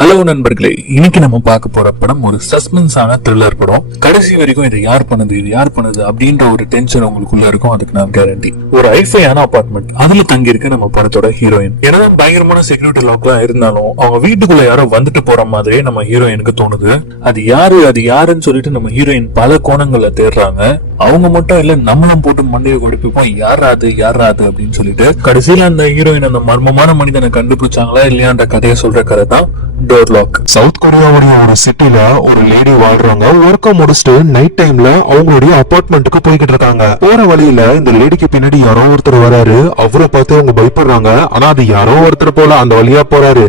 Hello நண்பர்களே, இன்னைக்கு நம்ம பார்க்க போற படம் ஒரு சஸ்பென்ஸான த்ரில்லர் படம். கடைசி வரைக்கும் இது யார் பண்ணுது அப்படின்ற ஒரு டென்ஷன் உங்களுக்குள்ள இருக்கும். அதுக்கு நான் கேரண்டி. ஒரு ஐஃபையான அபார்ட்மெண்ட், அதுல தங்கி இருக்க நம்ம படத்தோட ஹீரோயின். என்னதான் பயங்கரமான செக்யூரிட்டி லாக்லாம் இருந்தாலும் அவங்க வீட்டுக்குள்ள யாரோ வந்துட்டு போற மாதிரியே நம்ம ஹீரோயினுக்கு தோணுது. அது யாருன்னு சொல்லிட்டு நம்ம ஹீரோயின் பல கோணங்கள்ல தேடுறாங்க. அவங்க மட்டும் இல்ல, நம்மளும் போட்டு மண்டையை கொடுப்போம் யாராது அப்படின்னு சொல்லிட்டு கடைசியில அந்த ஹீரோயின் அந்த மர்மமான மனிதனை கண்டுபிடிச்சாங்களா இல்லையான்ற கதையை சொல்ற கதை தான் டோர் லாக். சவுத் கொரியாவுடைய ஒரு சிட்டில ஒரு லேடி வாழ்றாங்க. ஒர்க்க முடிச்சுட்டு நைட் டைம்ல அவங்களுடைய அபார்ட்மெண்ட்டுக்கு போய்கிட்டு இருக்காங்க. போற வழியில இந்த லேடிக்கு பின்னாடி யாரோ ஒருத்தர் வராரு. அவரை பார்த்து அவங்க பயப்படுறாங்க. ஆனா அது யாரோ ஒருத்தர் போல அந்த வழியா போறாரு.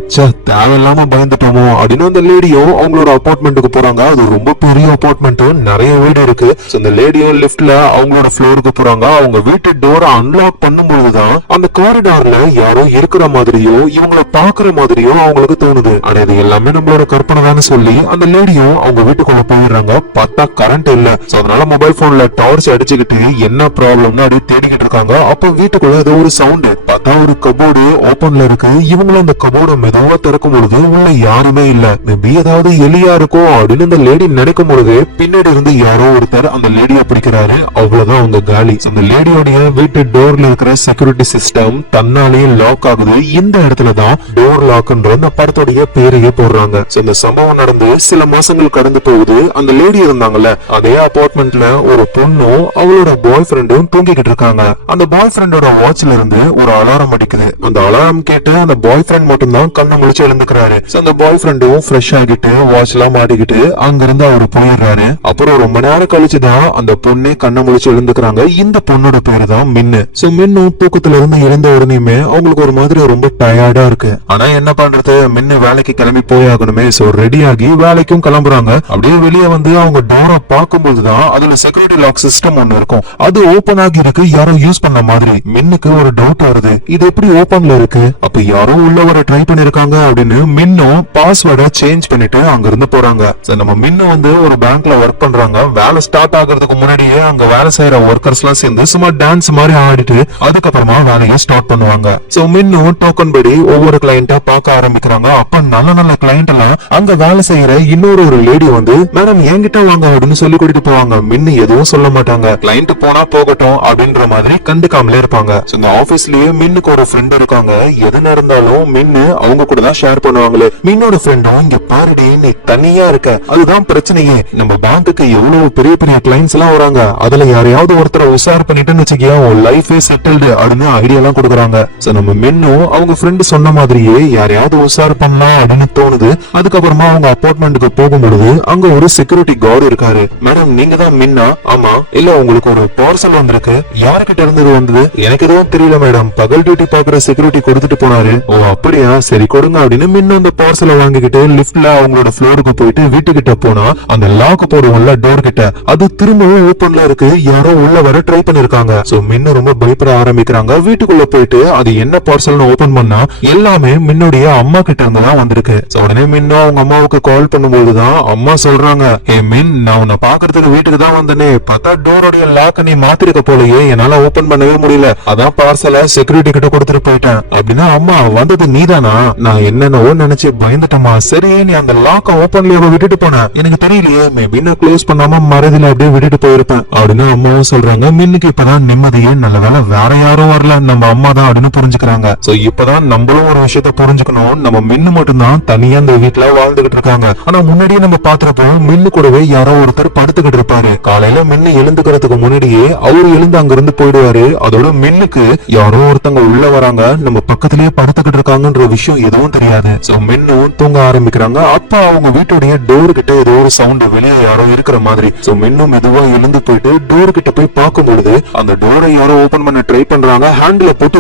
தேவையில்லாம பயந்துட்டோமோ அப்படின்னு அந்த லேடியும் அவங்களோட அபார்ட்மெண்ட்டுக்கு போறாங்க. அது ரொம்ப பெரிய அபார்ட்மெண்ட், நிறைய வீடு இருக்கு. இந்த லேடியும் லிப்ட்ல அவங்களோட ஃப்ளோருக்கு போறாங்க. அவங்க வீட்டு டோரை அன்லாக் பண்ணும்போதுதான் அந்த காரிடார்ல யாரோ இருக்கிற மாதிரியோ இவங்களை பாக்குற மாதிரியோ அவங்களுக்கு தோணுது. இது எல்லாமே நம்மளோட கற்பனை தான் சொல்லி அந்த லேடியும் அவங்க வீட்டுக்குள்ள போயிடுறாங்க. பார்த்தா கரண்ட் இல்ல. அதனால மொபைல் போன்ல டார்ச் அடிச்சுக்கிட்டு என்ன ப்ராப்ளம்னு அப்படியே தேடிக்கிட்டு இருக்காங்க. அப்ப வீட்டுக்குள்ள ஏதோ ஒரு சவுண்ட். பார்த்தா ஒரு கபோர்டு ஓபன்ல இருக்கு. இவங்களும் அந்த கபோர்டை மெதுவா திறக்கும் பொழுது உள்ள யாருமே இல்ல. மேபி ஏதாவது எலியா இருக்கும் அப்படின்னு அந்த லேடி நினைக்கும் பொழுது பின்னாடி இருந்து யாரோ ஒருத்தர் அந்த லேடியை பிடிக்கிறாரு. அவ்வளவுதான் அவங்க காலி. அந்த லேடியோடைய வீட்டு டோர்ல இருக்கிற செக்யூரிட்டி சிஸ்டம் தன்னாலேயே லாக் ஆகுது. இந்த இடத்துலதான் டோர் லாக்ன்ற அந்த படத்துடைய பேரையே போடுறாங்க. இந்த சம்பவம் நடந்து சில மாசங்கள் கடந்து போகுது. அந்த லேடி இருந்தாங்கல்ல, அதே அபார்ட்மெண்ட்ல ஒரு பொண்ணும் அவளோட பாய் ஃப்ரெண்டும் தூங்கிக்கிட்டு இருக்காங்க. அந்த பாய் ஃப்ரெண்டோட வாட்ச்ல இருந்து ஒரு அலாரம் அடிக்குது. அந்த அலாரம் கேட்டு அந்த பாய் ஃப்ரெண்ட் மட்டும் தான் கண்ணை முழிச்சு எழுந்துக்கிறாரு. அந்த பாய் ஃப்ரெண்டும் ஃப்ரெஷ் ஆகிட்டு வாட்ச் எல்லாம் மாட்டிக்கிட்டு அங்கிருந்து அவரு போயிடுறாரு. அப்புறம் ரொம்ப நேரம் கழிச்சுதான் அந்த பொண்ணே கண்ணை முழிச்சு எழுந்துக்கிறாங்க. இந்த பொண்ணோட பேரு தான் மின்னு. மின்னு தூக்கத்துல இருந்து எழுந்த உடனேயுமே அவங்களுக்கு ஒரு மாதிரி ரொம்ப டயர்டா இருக்கு. ஆனா என்ன பண்றது, மின்னு வேலைக்கு கிளம்பி போயாகணுமே. ரெடி ஆகி வேலைக்கும் கிளம்புறாங்க. அப்படியே வெளியே வந்து அவங்க டோரை பார்க்கும்போதுதான் அதுல செக்யூரிட்டி லாக் சிஸ்டம் ஒண்ணு இருக்கும். அது ஓபன் ஆகி இருக்கு, யாரோ யூஸ் பண்ண மாதிரி. மின்னுக்கு ஒரு டவுட் வருது, இது எப்படி ஓபன்ல இருக்கு, அப்ப யாரோ உள்ள வர ட்ரை பண்ணிருக்காங்க அப்படின்னு மின்னும் பாஸ்வேர்டை சேஞ்ச் பண்ணிட்டு அங்க இருந்து போறாங்க. நம்ம மின்னு வந்து ஒரு பேங்க்ல ஒர்க் பண்றாங்க. வேலை ஸ்டார்ட் ஆகிறதுக்கு முன்னாடியே அங்க வேலை செய்யற ஒர்க்கர்ஸ் எல்லாம் சேர்ந்து சும்மா டான்ஸ் மாதிரி ஆடிட்டு அதுக்கப்புறமா வேலையை ஸ்டார்ட் பண்ணுவாங்க. மின்னு டோக்கன் படி ஒவ்வொரு கிளையண்டா பார்க்க ஆரம்பிக்கிறாங்க. அப்ப நல்ல கிளையண்ட் எல்லாம் அங்க வேலை செய்யற இன்னொரு லேடி வந்து மேடம் என்கிட்ட வாங்க அப்படின்னு சொல்லி கூட்டிட்டு போவாங்க. மின்னு எதுவும் சொல்ல மாட்டாங்க. கிளையண்ட் போனா போகட்டும் அப்படின்ற மாதிரி கண்டுக்காமலே இருப்பாங்க. இந்த ஆபீஸ்லயே மின்னுக்கு ஒரு ஃப்ரெண்ட் இருக்காங்க. எது நடந்தாலும் மின்னு அவங்க கூட தான் ஷேர் பண்ணுவாங்களே. மின்னோட ஃப்ரெண்டும் இங்க பாருடி நீ தனியா இருக்க, அதுதான் பிரச்சனையே. நம்ம பேங்க்குக்கு எவ்வளவு பெரிய பெரிய கிளைண்ட்ஸ் எல்லாம் வராங்க. அதுல யாரையாவது ஒருத்தரை உஷார் பண்ணிட்டுன்னு வச்சுக்கியா உன் லைஃபே செட்டில்டு அப்படின்னு ஐடியா எல்லாம் கொடுக்குறாங்க. நம்ம மின்னும் அவங்க ஃப்ரெண்ட் சொன்ன மாதிரியே யாரையாவது உஷார் பண்ணலாம் அப்படின்னு தோணுது. அதுக்கப்புறமா அவங்க அபார்ட்மெண்ட்டுக்கு போகும்பொழுது அங்க ஒரு செக்யூரிட்டி கார்டு இருக்காரு. மேடம் நீங்க தான் மின்னா? ஆமா. இல்ல உங்களுக்கு ஒரு பார்சல் வந்திருக்கு. யாருக்கிட்ட இருந்து வந்தது? எனக்கு எதுவும் தெரியல மேடம், பகல் டியூட்டி பாக்குற செக்யூரிட்டி கொடுத்துட்டு போனாரு. ஓ அப்படியா, சரி கொடுங்க அப்படின்னு மின்னு அந்த பார்சலை வாங்கிக்கிட்டு லிப்ட்ல அவங்களோட ஃப்ளோருக்கு போயிட்டு வீட்டுக்கிட்ட போனா அந்த லாக் போடுவோம்ல டோர் கிட்ட, அது திரும்பவும் ஓபன்ல இருக்கு. யாரோ உள்ள வர ட்ரை பண்ணிருக்காங்க. மின்னு ரொம்ப பயப்பட ஆரம்பிக்கிறாங்க. வீட்டுக்குள்ள போயிட்டு அது என்ன பார்சல்னு ஓபன் பண்ணா எல்லாமே மின்னுடைய அம்மா கிட்ட இருந்து தான் வந்திருக்கு. உடனே மின்னு அவங்க அம்மாவுக்கு கால் பண்ணும்போதுதான் அம்மா சொல்றாங்க, ஏ மின், நான் உன்னை பாக்குறதுக்கு வீட்டுக்கு தான் வந்தனே, பார்த்தா டோரோடைய லாக் நீ மாத்திருக்க போலயே, என்னால ஓபன் பண்ணவே முடியல, அதான் பார்சலை செக்யூரிட்டி கிட்ட கொடுத்துட்டு போயிட்டேன் அப்படின்னா, அம்மா வந்தது நீதானா? நான் என்னென்னவோ நினைச்சு பயந்துட்டமா. சரி நீ அந்த லாக்க ஓபன்ல விட்டுட்டு போன, எனக்கு தெரியலையே, மேபி நான் க்ளோஸ் பண்ணாம மறதில அப்படியே விட்டுட்டு போயிருப்பேன் அப்படின்னு அம்மாவும் சொல்றாங்க. மின்னுக்கு இப்பதான் நிம்மதியே, நல்ல வேலை வேற யாரும் வரல, நம்ம அம்மா தான் அப்படின்னு புரிஞ்சுக்கிறாங்க. இப்பதான் நம்மளும் ஒரு விஷயத்த புரிஞ்சுக்கணும், நம்ம மின்னு மட்டும்தான் தனியா இந்த வீட்டுல வாழ்ந்துகிட்டு இருக்காங்க. ஆனா முன்னாடியே நம்ம பாத்துறப்போ மின்னு கூடவே யாரோ ஒருத்தர் படுத்துக்கிட்டு இருப்பாரு. காலையில மின்னு எழுந்துக்கிறதுக்கு முன்னாடியே அவரு எழுந்து அங்க இருந்து போயிடுவாரு. அதோட மின்னுக்கு யாரோ ஒருத்தங்க உள்ள வராங்க, நம்ம பக்கத்திலேயே படுத்துக்கிட்டு இருக்காங்கன்ற விஷயம் எதுவும் தெரியாது. மின்னும் தூங்க ஆரம்பிக்கிறாங்க. அப்ப அவங்க வீட்டுடைய டோர் கிட்ட ஏதோ ஒரு சவுண்ட், வெளியே யாரோ இருக்கிற மாதிரி. மின்னும் மெதுவா எழுந்து போயிட்டு டோர் கிட்ட போய் பார்க்கும்பொழுது அந்த டோரை யாரோ ஓபன் பண்ண ட்ரை பண்றாங்க. ஹேண்டில போட்டு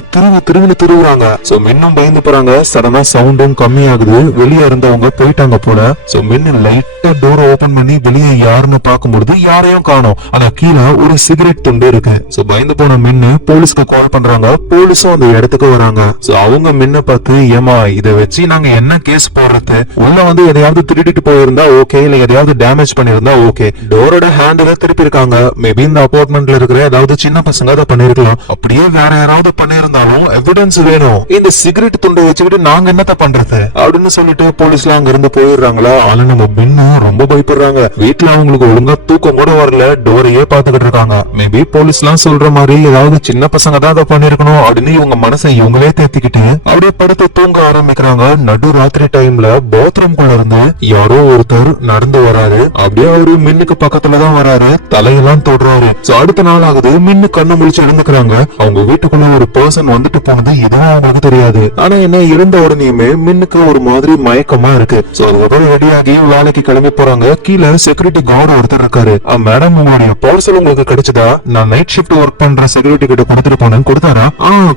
திருவுறாங்க. மின்னும் பயந்து போறாங்க. சடனா சவுண்டும் கம்மியாகுது. வெளியே இருந்தவங்க போயிட்டாங்க போல. மின்னு லைட்டா டோரை ஓபன் பண்ணி வெளியே யாருன்னு பார்க்கும்போது யாரையும் காணோம். ஆனா கீழே ஒரு சிகரெட் துண்டு இருக்கு. பயந்து போன மின்னு போலீஸ்க்கு கால் பண்றாங்க. போலீஸ் போலீஸும் அந்த இடத்துக்கு வராங்க. சோ அவங்க மின்ன பார்த்து, ஏமா இத வச்சு நாங்க என்ன கேஸ் போடுறது, உள்ள வந்து எதையாவது திருடிட்டு போயிருந்தா ஓகே, இல்ல எதையாவது டேமேஜ் பண்ணிருந்தா ஓகே, டோரோட ஹேண்டில திருப்பி இருக்காங்க, மேபி இந்த அபார்ட்மெண்ட்ல இருக்கிற ஏதாவது சின்ன பசங்க அதை பண்ணிருக்கலாம், அப்படியே வேற யாராவது பண்ணிருந்தாலும் எவிடன்ஸ் வேணும், இந்த சிகரெட் துண்டை வச்சுக்கிட்டு நாங்க என்னத்த பண்றது அப்படின்னு சொல்லிட்டு போலீஸ்லாம் அங்க இருந்து போயிடுறாங்களா. ஆனா நம்ம மின்னு ரொம்ப பயப்படுறாங்க. வீட்டுல அவங்களுக்கு ஒழுங்கா தூக்கம் கூட வரல, டோரையே பாத்துக்கிட்டு இருக்காங்க. மேபி போலீஸ் எல்லாம் சொல்ற மாதிரி ஏதாவது சின்ன பசங்க தான் அதை பண்ணிருக்கணும் அப்படின்னு இவங்க மனசை இவங்களே தேத்திக்கிட்டு அப்படியே படுத்து தூங்க ஆரம்பிக்கிறாங்க. நடு ராத்திரி டைம்ல பாத்ரூம் குள்ள இருந்து யாரோ ஒருத்தர் நடந்து வராரு. அப்படியே அவரு மின்னுக்கு பக்கத்துலதான் வராரு, தலையெல்லாம் தொடுறாரு. அடுத்த நாள் ஆகுது, மின்னு கண்ணு முழிச்சு எழுந்துக்கிறாங்க. அவங்க வீட்டுக்குள்ள ஒரு பர்சன் வந்துட்டு போனது எதுவும் அவங்களுக்கு தெரியாது. ஆனா என்ன, இருந்த உடனேயுமே மின்னுக்கு ஒரு மாதிரி மயக்கமா இருக்கு. அதுக்கப்புறம் ரெடியாகி வேலைக்கு கிளம்பி போறாங்க. கீழே செக்யூரிட்டி கார்டு ஒருத்தர் இருக்காரு. மேடம், உங்களுடைய பார்சல் உங்களுக்கு கிடைச்சதா? நான் நைட் ஷிஃப்ட் ஒர்க் பண்ற செக்யூரிட்டி கிட்ட கொடுத்துட்டு போனேன், கொடுத்தாரா?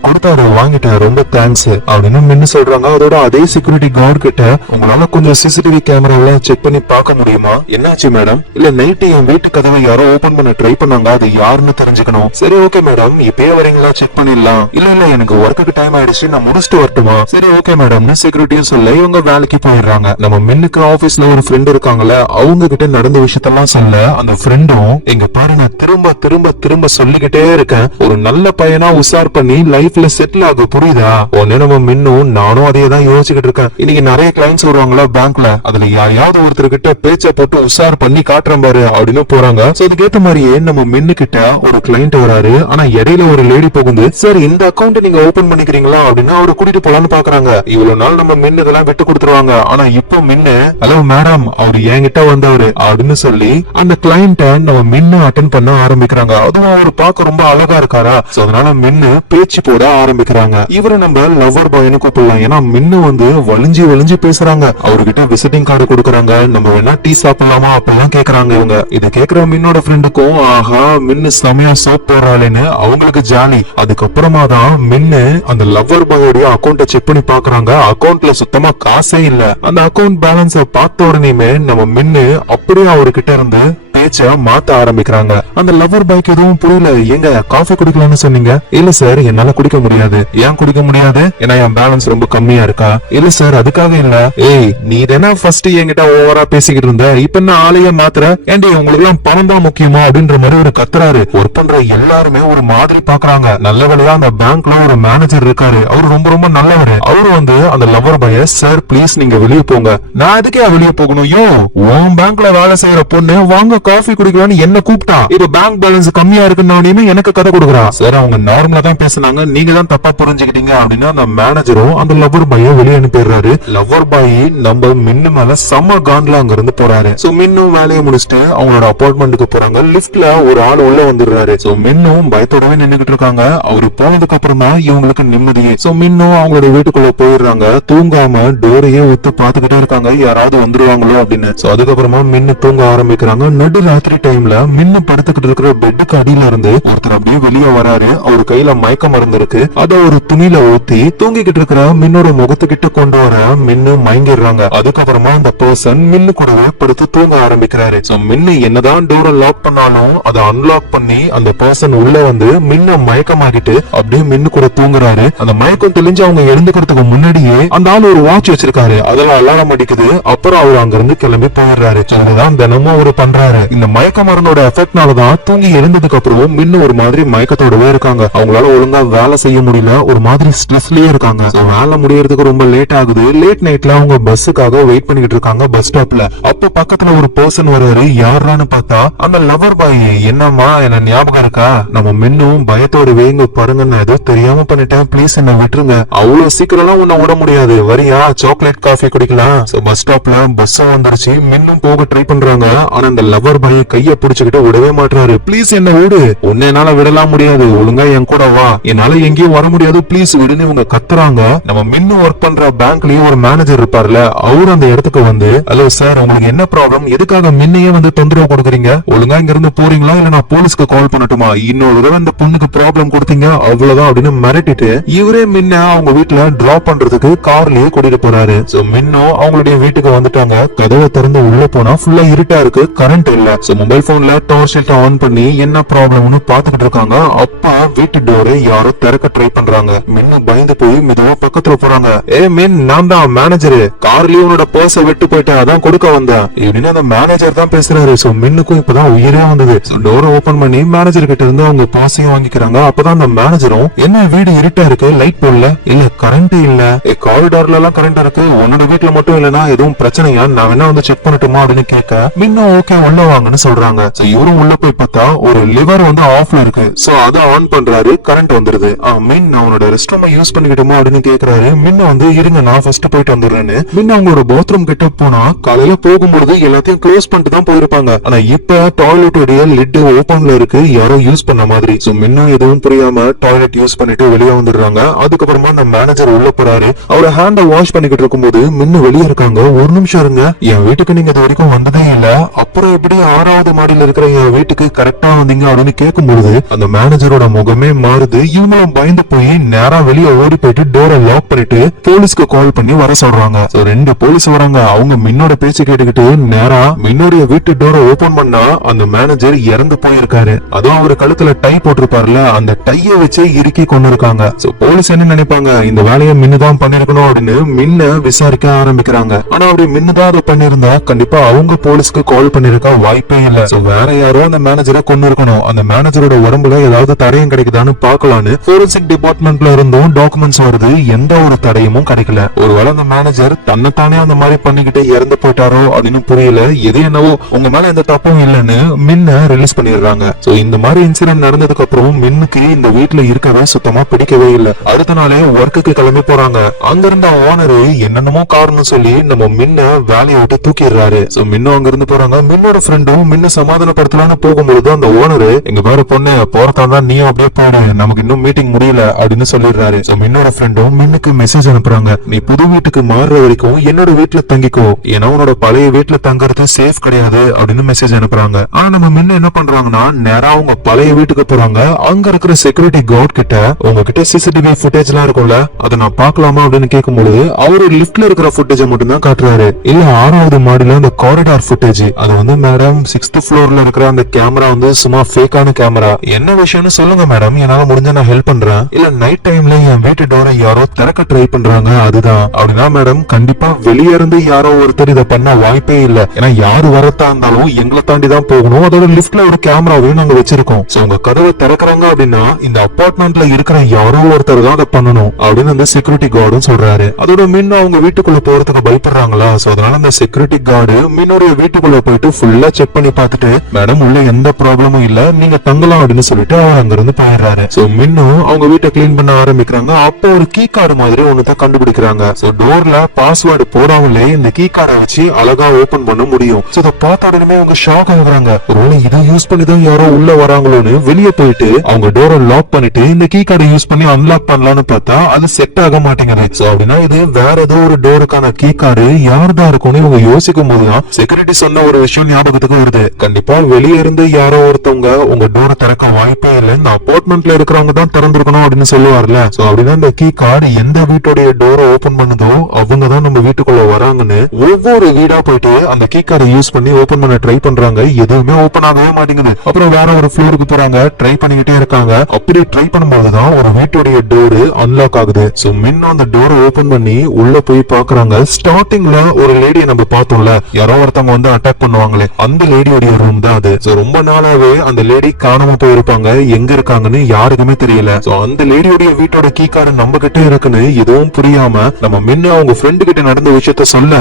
கொடுத்தாரு, வாங்கிட்டேன், ரொம்ப தேங்க்ஸ் அப்படின்னு மின்னு சொல்றாங்க. அதோட அதே செக்யூரிட்டி கார்டு கிட்ட, உங்களால கொஞ்சம் சிசிடிவி கேமராவெல்லாம் செக் பண்ணி பார்க்க முடியுமா? என்னாச்சு மேடம்? இல்ல நைட்டு என் வீட்டு கதவை யாரோ ஓபன் பண்ண ட்ரை பண்ணாங்க, அது யாருன்னு தெரிஞ்சுக்கணும். சரி ஓகே மேடம், இப்பயே வரீங்களா, செக் பண்ணிடலாம். இல்ல எனக்கு ஒர்க்குக்கு டைம் ஆயிடுச்சு, நான் முடிச்சுட்டு வரட்டுமா? சரி ஓகே மேடம்னு செக்யூரிட்டியும் சொல்ல இவங்க வேலைக்கு போயிடுறாங்க. நம்ம மின்னுக்கு ஆபீஸ்ல ஒரு ஃப்ரெண்ட் இருக்காங்கல்ல, அவங்க கிட்ட நடந்த விஷயத்தெல்லாம் சொல்ல அந்த ஃப்ரெண்டும், எங்க பாரு நான் திரும்ப திரும்ப திரும்ப சொல்லிக்கிட்டே இருக்கேன், ஒரு நல்ல பையனா உஷார் பண்ணி லைஃப்ல செட்டில் ஆக, புரியுதா? உடனே நம்ம மின்னும் நானும் அதே தான் யோசிச்சுக்கிட்டு இருக்கேன். இன்னைக்கு நிறைய கிளைண்ட்ஸ் வருவாங்களா பேங்க்ல, அதுல யாரையாவது ஒருத்தர் கிட்ட பேச்ச போட்டு உஷார் பண்ணி காட்டுறேன் பாரு அப்படின்னு போறாங்க. அதுக்கேத்த மாதிரியே நம்ம மின்னு கிட்ட ஒரு கிளைண்ட் வராரு. ஆனா இடையில ஒரு லேடி போகுது. சார் இந்த அக்கௌண்ட் நீங்க ஓபன் பண்ணிக்கிறீங்களா அப்படின்னு அவரு கூட்டிட்டு போலான்னு பாக்குறாங்க. இவ்வளவு நாள் நம்ம மின்னு இதெல்லாம் விட்டு கொடுத்துருவாங்க. ஆனா இப்போ மின்னு, ஹலோ மேடம், அவரு என்கிட்ட வந்தவரு அப்படின்னு சொல்லி அந்த கிளைண்ட நம்ம மின்னு அட்டென்ட் பண்ண ஆரம்பிக்கிறாங்க. அதுவும் அவரு பார்க்க ரொம்ப அழகா இருக்காரா, அதனால மின்னு பேச்சு போட ஆரம்பிக்கிறாங்க. இவரை நம்ம லவ்வர் பாய்னு கூப்பிடலாம், ஏன்னா மின்னு வந்து வலிஞ்சு வலிஞ்சு பேசுறாங்க. அவர்கிட்ட விசிட்டிங் கார்டு கொடுக்கறாங்க, நம்ம வேணா டீ சாப்பிடலாமா அப்படிலாம் கேக்குறாங்க. இவங்க இதை கேக்குற மின்னோட ஃப்ரெண்டுக்கும், ஆஹா மின்னு செமையா சோப் போறாளேன்னு அவங்களுக்கு ஜாலி. அதுக்கப்புறமா தான் மின்னு அந்த லவ்வர் பாயோட அக்கௌண்ட்டை செக் பண்ணி பாக்குறாங்க. அக்கௌண்ட்ல சுத்தமா காசே இல்ல. அந்த அக்கௌண்ட் பேலன்ஸ பார்த்த உடனேயுமே நம்ம மின்னு அப்படியே அவர்கிட்ட இருந்து பேச்ச மாத்த ஆரம்பிக்கிறாங்க. அந்த லவ்வர் பாய்க்கு எதுவும் புரியல. எங்க காஃபி குடிக்கலாம்னு சொன்னீங்க? இல்ல சார், என்னால குடிக்க முடியாது. ஏன் குடிக்க முடியாது? ஏன்னா என் பேலன்ஸ் ரொம்ப கம்மியா இருக்கா? இல்ல சார், அதுக்காக இல்ல. ஏய், நீ தானே ஃபர்ஸ்ட் என்கிட்ட ஓவரா பேசிக்கிட்டு இருந்த, இப்ப என்ன ஆளைய மாத்துற? ஏண்டி உங்களுக்கு எல்லாம் பணம் தான் முக்கியமா அப்படின்ற மாதிரி ஒரு கத்துறாரு. ஒர்க் பண்ற எல்லாருமே ஒரு மாதிரி பாக்குறாங்க. நல்ல வேலையா அந்த பேங்க்ல ஒரு மேனேஜர் இருக்காரு, அவரு ரொம்ப ரொம்ப நல்லவரு. அவரு வந்து அந்த லவ்வர் பாய, சார் பிளீஸ் நீங்க வெளியே போங்க. நான் எதுக்கே வெளியே போகணும்? யோ, உன் பேங்க்ல வேலை செய்யற பொண்ணு வாங்க காஃபி குடிக்கலாம்னு என்ன கூப்பிட்டா, இப்ப பேங்க் பேலன்ஸ் கம்மியா இருக்குன்னு எனக்கு கதை கொடுக்குறா. சார் அவங்க நார்மலா தான் பேசுனாங்க, நீங்க தான் தப்பா புரிஞ்சுக்கிட்டீங்க அப்படின்னு அந்த மேனேஜரும் அந்த லவ்வர் பாய வெளியே அனுப்பிடுறாரு. லவ்வர் பாய் நம்ம மின்னு மேல செம்ம காண்ட்ல அங்க இருந்து போறாரு. சோ மின்னும் வேலையை முடிச்சுட்டு அவங்களோட அபார்ட்மெண்ட்டுக்கு போறாங்க. லிப்ட்ல ஒரு ஆள் உள்ள வந்துடுறாரு. சோ மின்னும் பயத்தோடவே நின்னுகிட்டு இருக்காங்க. அவரு போனதுக்கு அப்புறம் தான் இவங்களுக்கு நிம்மதியே. சோ மின்னும் அவங்களோட வீட்டுக்குள்ள போயிடுறாங்க. தூங்காம டோரையே ஊத்து பாத்துக்கிட்டே இருக்காங்க, யாராவது வந்துருவாங்களோ அப்படின்னு. சோ அதுக்கப்புறமா மின்னு தூங்க ஆரம்பிக்கிறாங்க. நடு ராத்திரி டைம்ல மின்னு படுத்துக்கிட்டு இருக்கிற பெட்டுக்கு அடியில இருந்து ஒருத்தர் அப்படியே வெளியே வராரு. அவர் கையில மயக்க மருந்து இருக்கு, அத ஒரு துணியில ஊத்தி தூங்கிக்கிட்டு இருக்கிற மின்னோட முகத்துக்கிட்ட கொண்டு வர மின்னு மயங்கிடுறாங்க. அதுக்கப்புறமா அந்த பர்சன் மின்னு கூடவே படுத்து தூங்க ஆரம்பிக்கிறாரு. மின்னு என்னதான் டோரை லாக் பண்ணாலும் அதை அன்லாக் பண்ணி அந்த பர்சன் உள்ள வந்து மின்ன மயக்கமாகிட்டு அப்படியே மின்னு கூட தூங்குறாரு. அந்த மயக்கம் தெளிஞ்சு அவங்க எழுந்துக்கிறதுக்கு முன்னாடியே அந்த ஆள் ஒரு வாட்ச் வச்சிருக்காரு, அதெல்லாம் அலாரம் அடிக்குது. அப்புறம் அவர் அங்க இருந்து கிளம்பி போயிடுறாரு. அதுதான் தினமும் அவரு பண்றாரு. இந்த மயக்க மருந்தோட எஃபெக்ட்னாலதான் தூங்கி எழுந்ததுக்கு அப்புறம் மின்னு ஒரு மாதிரி மயக்கத்தோடவே இருக்காங்க. அவங்களால ஒழுங்கா வேலை செய்ய முடியல, ஒரு மாதிரி ஸ்ட்ரெஸ்லயே இருக்காங்க. வேலை முடியறதுக்கு ரொம்ப லேட் ஆகுது. லேட் நைட்ல அவங்க பஸ்ஸுக்காக வெயிட் பண்ணிட்டு இருக்காங்க பஸ் ஸ்டாப்ல. அப்ப பக்கத்துல ஒரு பர்சன் வராரு. யாரான்னு பார்த்தா அந்த லவர் பாய். என்னம்மா, என்ன ஞாபகம் இருக்கா? நம்ம மின்னும் பயத்தோட வேங்க பாருங்க, நான் ஏதோ தெரியாம பண்ணிட்டேன், பிளீஸ் என்ன விட்டுருங்க. அவ்வளவு சீக்கிரம் உன்னை விட முடியாது, வரியா சாக்லேட் காஃபி குடிக்கலாம். பஸ் ஸ்டாப்ல பஸ் வந்துருச்சு. மின்னும் போக ட்ரை பண்றாங்க. ஆனா அந்த லவர் பாய் கைய பிடிச்சுக்கிட்டு விடவே மாட்டாரு. பிளீஸ் என்ன விடு, உன்னை என்னால விடலாம் முடியாது, ஒழுங்கா என் கூட வா, என்னால எங்கேயும் வர முடியாது, பிளீஸ் விடுன்னு இவங்க கத்துறாங்க. நம்ம மின்னும் ஒர்க் பண்ற பேங்க்லயும் ஒரு மேனேஜர் இருப்பார்ல, அவரு அந்த இடத்துக்கு வந்து, ஹலோ சார், உங்களுக்கு என்ன ப்ராப்ளம்? எதுக்காக மின்னையே வந்து தொந்தரவு கொடுக்குறீங்க? ஒழுங்கா இங்க இருந்து போறீங்களா, இல்ல நான் போலீஸ்க்கு கால் பண்ணட்டுமா? இன்னொரு தடவை இந்த பொண்ணுக்கு ப்ராப்ளம் கொடுத்தீங்க அவ்வளவுதான் அப்படின்னு மிரட்டிட்டு இவரே மின்ன அவங்க வீட்டுல டிராப் பண்றதுக்கு கார்லயே கூட்டிட்டு போறாரு. சோ மின்னும் அவங்களுடைய வீட்டுக்கு வந்துட்டாங்க. கதவை திறந்து உள்ள போனா ஃபுல்லா இருட்டா இருக்கு, கரண்ட் இல்ல. சோ மொபைல் போன்ல டார்ச் லைட் ஆன் பண்ணி என்ன ப்ராப்ளம்னு பாத்துக்கிட்டு இருக்காங்க. அப்பா வீட்டு டோரை யாரோ திறக்க ட்ரை பண்றாங்க. மின்னு பயந்து போய் மெதுவா பக்கத்துல போறாங்க. மின், நான் தான் மேனேஜர், கார்லயே உன்னோட பர்ஸ விட்டு போயிட்டேன், அதான் கொடுக்க வந்தேன் இப்படின்னு அந்த மேனேஜர் தான் பேசுறாரு. சோ மின்னுக்கும் இப்பதான் உயிரே வந்தது. டோரை ஓபன் பண்ணி மேனேஜர் கிட்ட இருந்து அவங்க பர்ஸையும் வாங்கிக்கிறாங்க. அப்பதான் அந்த மேனேஜரும், என்ன வீடு இருட்டா இருக்கு, லைட் போடல? இல்ல கரண்ட் இல்ல, காரிடார்ல எல்லாம் கரண்ட் இருக்கு, உன்னோட வீட்டுல மட்டும் இல்லனா எதுவும் பிரச்சனையா, நான் வேணா வந்து செக் பண்ணட்டுமா அப்படின்னு கேட்க, மின்னும் ஓகே உள்ள வாங்கன்னு சொல்றாங்க. இவரும் உள்ள போய் பார்த்தா ஒரு லிவர் வந்து ஆஃப்ல இருக்கு. சோ அதை ஆன் பண்றாரு, கரண்ட் வந்துருது. மின், நான் உன்னோட ரெஸ்ட் ரூம் யூஸ் பண்ணிக்கிட்டுமா அப்படின்னு கேக்குறாரு. மின்ன வந்து, இருங்க நான் ஃபர்ஸ்ட் போயிட்டு வந்துடுறேன்னு மின்ன அவங்களோட பாத்ரூம் கிட்ட போனா, காலையில போகும்போது எல்லாத்தையும் க்ளோஸ் பண்ணிட்டு தான் போயிருப்பாங்க. ஆனா இப்ப டாய்லெட்டோட லிட் ஓபன்ல இருக்கு, யாரோ யூஸ் பண்ண மாதிரி. சோ மின்னும் எதுவும் புரியாம டாய்லெட் யூஸ் பண்ணிட்டு வெளியே வந்துடுறாங்க. அதுக்கப்புறமா நம்ம மேனேஜர் உள்ள போறாரு. அவரோட ஹேண்ட வாஷ் பண்ணிக்கிட்டு இருக்கும்போது மின்னு வெளியே இருக்காங்க. ஒரு நிமிஷம் இருங்க, என் வீட்டுக்கு நீங்க இது வரைக்கும் வந்ததே இல்ல, அப்புறம் எப்படி 6வது மாடியில இருக்கிற என் வீட்டுக்கு கரெக்டா வந்தீங்க அப்படின்னு கேட்கும்போது அந்த மேனேஜரோட முகமே மாறுது. இவங்களும் பயந்து போய் நேரா வெளியே ஓடி போயிட்டு டோரை லாக் பண்ணிட்டு போலீஸ்க்கு கால் பண்ணி வர சொல்றாங்க. 2 போலீஸ் வராங்க. அவங்க மின்னோட பேச்சு கேட்டுக்கிட்டு நேரா மின்னோடைய வீட்டு டோரை ஓபன் பண்ணா அந்த மேனேஜர் இறந்து போயிருக்காரு. அதுவும் அவர் கழுத்துல டை போட்டிருப்பாருல, அந்த டைய வச்சு இறுக்கி கொண்டு இருக்காங்க. போலீஸ் என்ன நினைப்பாங்க, இந்த வேலையை மின்னுதான் பண்ணிருக்கணும் அப்படின்னு மின்ன விசாரிக்க ஆரம்பிக்கிறாங்க. ஆனா அப்படி மின்னுதான் அதை பண்ணிருந்தா கண்டிப்பா அவங்க போலீஸ்க்கு கால் பண்ணிருக்க வாய்ப்பே இல்ல. வேற யாரோ அந்த மேனேஜரை கொண்டு இருக்கணும். அந்த மேனேஜரோட உடம்புல ஏதாவது தடயம் கிடைக்குதான்னு பாக்கலான்னு போரன்சிக் டிபார்ட்மெண்ட்ல இருந்தும் டாக்குமெண்ட்ஸ் வருது. எந்த ஒரு தடயமும் கிடைக்கல. ஒருவேளை அந்த மேனேஜர் தன்னைத்தானே அந்த மாதிரி பண்ணிக்கிட்டு இறந்து போயிட்டாரோ அப்படின்னு புரியல. எது என்னவோ, உங்க மேல எந்த தப்பும் இல்லன்னு மின்ன ரிலீஸ் பண்ணிடுறாங்க. இந்த மாதிரி இன்சிடென்ட் நடந்ததுக்கு அப்புறம் மின்னுக்கு இந்த வீட்டுல இருக்கவே சுத்தமா பிடிக்கவே இல்ல. அடுத்த நாளே ஒர்க்குக்கு கிளம்பி போறாங்க. அங்க இருந்த ஓனரு என்னென்னமோ காரணம் சொல்லி நம்ம மின்ன வேலையை விட்டு தூக்கிடுறாரு. மின்னும் அங்க இருந்து போறாங்க. மின்னோட ஃப்ரெண்டும் மின்ன சமாதானப்படுத்தலான்னு போகும்போது அந்த ஓனரு, எங்க பாரு பொண்ணு, போறதா தான் நீயும் அப்படியே போடு, நமக்கு இன்னும் மீட்டிங் முடியல அப்படின்னு சொல்லிடுறாரு. மின்னோட ஃப்ரெண்டும் மின்னுக்கு மெசேஜ் அனுப்புறாங்க, நீ புது வீட்டுக்கு மாறுற வரைக்கும் என்னோட வீட்டுல தங்கிக்கோ, ஏன்னா உன்னோட பழைய வீட்டுல தங்கறது சேஃப் கிடையாது அப்படின்னு மெசேஜ் அனுப்புறாங்க. ஆனா நம்ம மின்ன என்ன பண்றாங்கன்னா நேரா அவங்க பழைய வீட்டுக்கு போறாங்க. அங்க இருக்கிற செக்யூரிட்டி கார்ட் கிட்ட, உங்ககிட்ட சிசிடிவி ஃபுட்டேஜ் எல்லாம் இருக்கும்ல, அதை நான் பாக்கலாமா அப்படின்னு கேட்கும்போது அவரு லிப்ட்ல இருக்கிற ஃபுட்டேஜ் மட்டும் தான் காட்டுறாரு. இல்ல 6வது மாடியில அந்த காரிடார் ஃபுட்டேஜ், அது வந்து மேடம் 6th ஃப்ளோர்ல இருக்கிற அந்த கேமரா வந்து சும்மா ஃபேக்கான கேமரா. என்ன விஷயம்னு சொல்லுங்க மேடம், என்னால முடிஞ்ச நான் ஹெல்ப் பண்றேன். இல்ல நைட் டைம்ல என் வீட்டு டோரை யாரோ திறக்க ட்ரை பண்றாங்க அதுதான் அப்படின்னா, மேடம் கண்டிப்பா வெளியே இருந்து யாரோ ஒருத்தர் இதை பண்ண வாய்ப்பே இல்ல. ஏன்னா யாரு வரத்தா இருந்தாலும் எங்களை தாண்டி தான் போகணும். அதோட லிப்ட்ல ஒரு கேமராவையும் நாங்க வச்சிருக்கோம். உங்க கதவை திறக்கிறாங்க அப்படின்னா இந்த அபார்ட்மெண்ட்ல இருக்கிற யாரோ ஒருத்தர் தான் அதை பண்ணணும் அப்படின்னு அந்த செக்யூரிட்டி கார்டும் சொல்றாரு. அதோட மின்ன அவங்க வீட்டுக்குள்ள போறதுக்கு பயப்படுறாங்களா, சோ அதனால அந்த செக்யூரிட்டி கார்டு மின்னோடைய வீட்டுக்குள்ள போயிட்டு ஃபுல்லா செக் பண்ணி பார்த்துட்டு, மேடம் உள்ள எந்த ப்ராப்ளமும் இல்ல, நீங்க தங்கலாம் அப்படின்னு சொல்லிட்டு அவர் அங்க இருந்து போயிடுறாரு. சோ மின்னும் அவங்க வீட்டை கிளீன் பண்ண ஆரம்பிக்கிறாங்க. அப்போ ஒரு கீ கார்டு மாதிரி ஒண்ணுதான் கண்டுபிடிக்கிறாங்க. சோ டோர்ல பாஸ்வேர்டு போடாமலே இந்த கீ கார்டை வச்சு அழகா ஓபன் பண்ண முடியும். சோ இதை பார்த்த உடனே அவங்க ஷாக் ஆகுறாங்க. ஒருவேளை இதை யூஸ் பண்ணி தான் யாரோ உள்ள வராங்களோன்னு வெளியே போயிட்டு அவங்க டோரை லாக் பண்ணிட்டு இந்த கீ கார்டை யூஸ் பண்ணி அன்லாக் பண்ணலாம்னு பார்த்தா அது செட் ஆக மாட்டேங்குது. சோ அப்படின்னா இது வேற ஏதோ ஒரு டோருக்கான கீ கார்டு யாருதான் இருக்கும்னு இவங்க யோசிக்கும் போதுதான் செக்யூரிட்டி சொன்ன ஒரு விஷயம் ஞாபகத்துக்கு வருது. கண்டிப்பா வெளியே இருந்து யாரோ ஒருத்தவங்க உங்க டோரை திறக்க வாய்ப்பே இல்லை, இந்த அபார்ட்மெண்ட்ல இருக்கிறவங்க தான் திறந்திருக்கணும் அப்படின்னு சொல்லுவார்ல. சோ அப்படின்னா இந்த கீ கார்டு எந்த வீட்டுடைய டோரை ஓபன் பண்ணுதோ அவங்க தான் நம்ம வீட்டுக்குள்ள வராங்கன்னு ஒவ்வொரு வீடா போயிட்டு அந்த கீ கார்டை யூஸ் பண்ணி ஓபன் பண்ண ட்ரை பண்றாங்க. எதுவுமே ஓபன் ஆகவே மாட்டேங்குது. அப்புறம் வேற ஒரு ஃப்ளோருக்கு போறாங்க, ட்ரை பண்ணிக்கிட்டே இருக்காங்க. அப்படி ட்ரை பண்ணும்போதுதான் ஒரு வீட்டுடைய டோரு அன்லாக் ஆகுது. சோ மின்னும் அந்த டோரை ஓபன் பண்ணி உள்ள போய் பாக்குறாங்க. ஸ்டார்டிங்ல ஒரு லேடியை நம்ம பார்த்தோம்ல, யாரோ ஒருத்தவங்க வந்து அட்டாக் பண்ணுவாங்களே, அந்த லேடியோட ரூம் தான் அது. சோ ரொம்ப நாளாவே அந்த லேடி காணாம போயிருப்பாங்க, எங்க இருக்காங்கன்னு யாருக்குமே தெரியல. சோ அந்த லேடியோட வீட்டோட கீ கார்டு நம்ம கிட்ட இருக்குன்னு எதுவும் புரியாம நம்ம மின்னு அவங்க ஃப்ரெண்டு கிட்ட நடந்த விஷயத்த சொல்ல,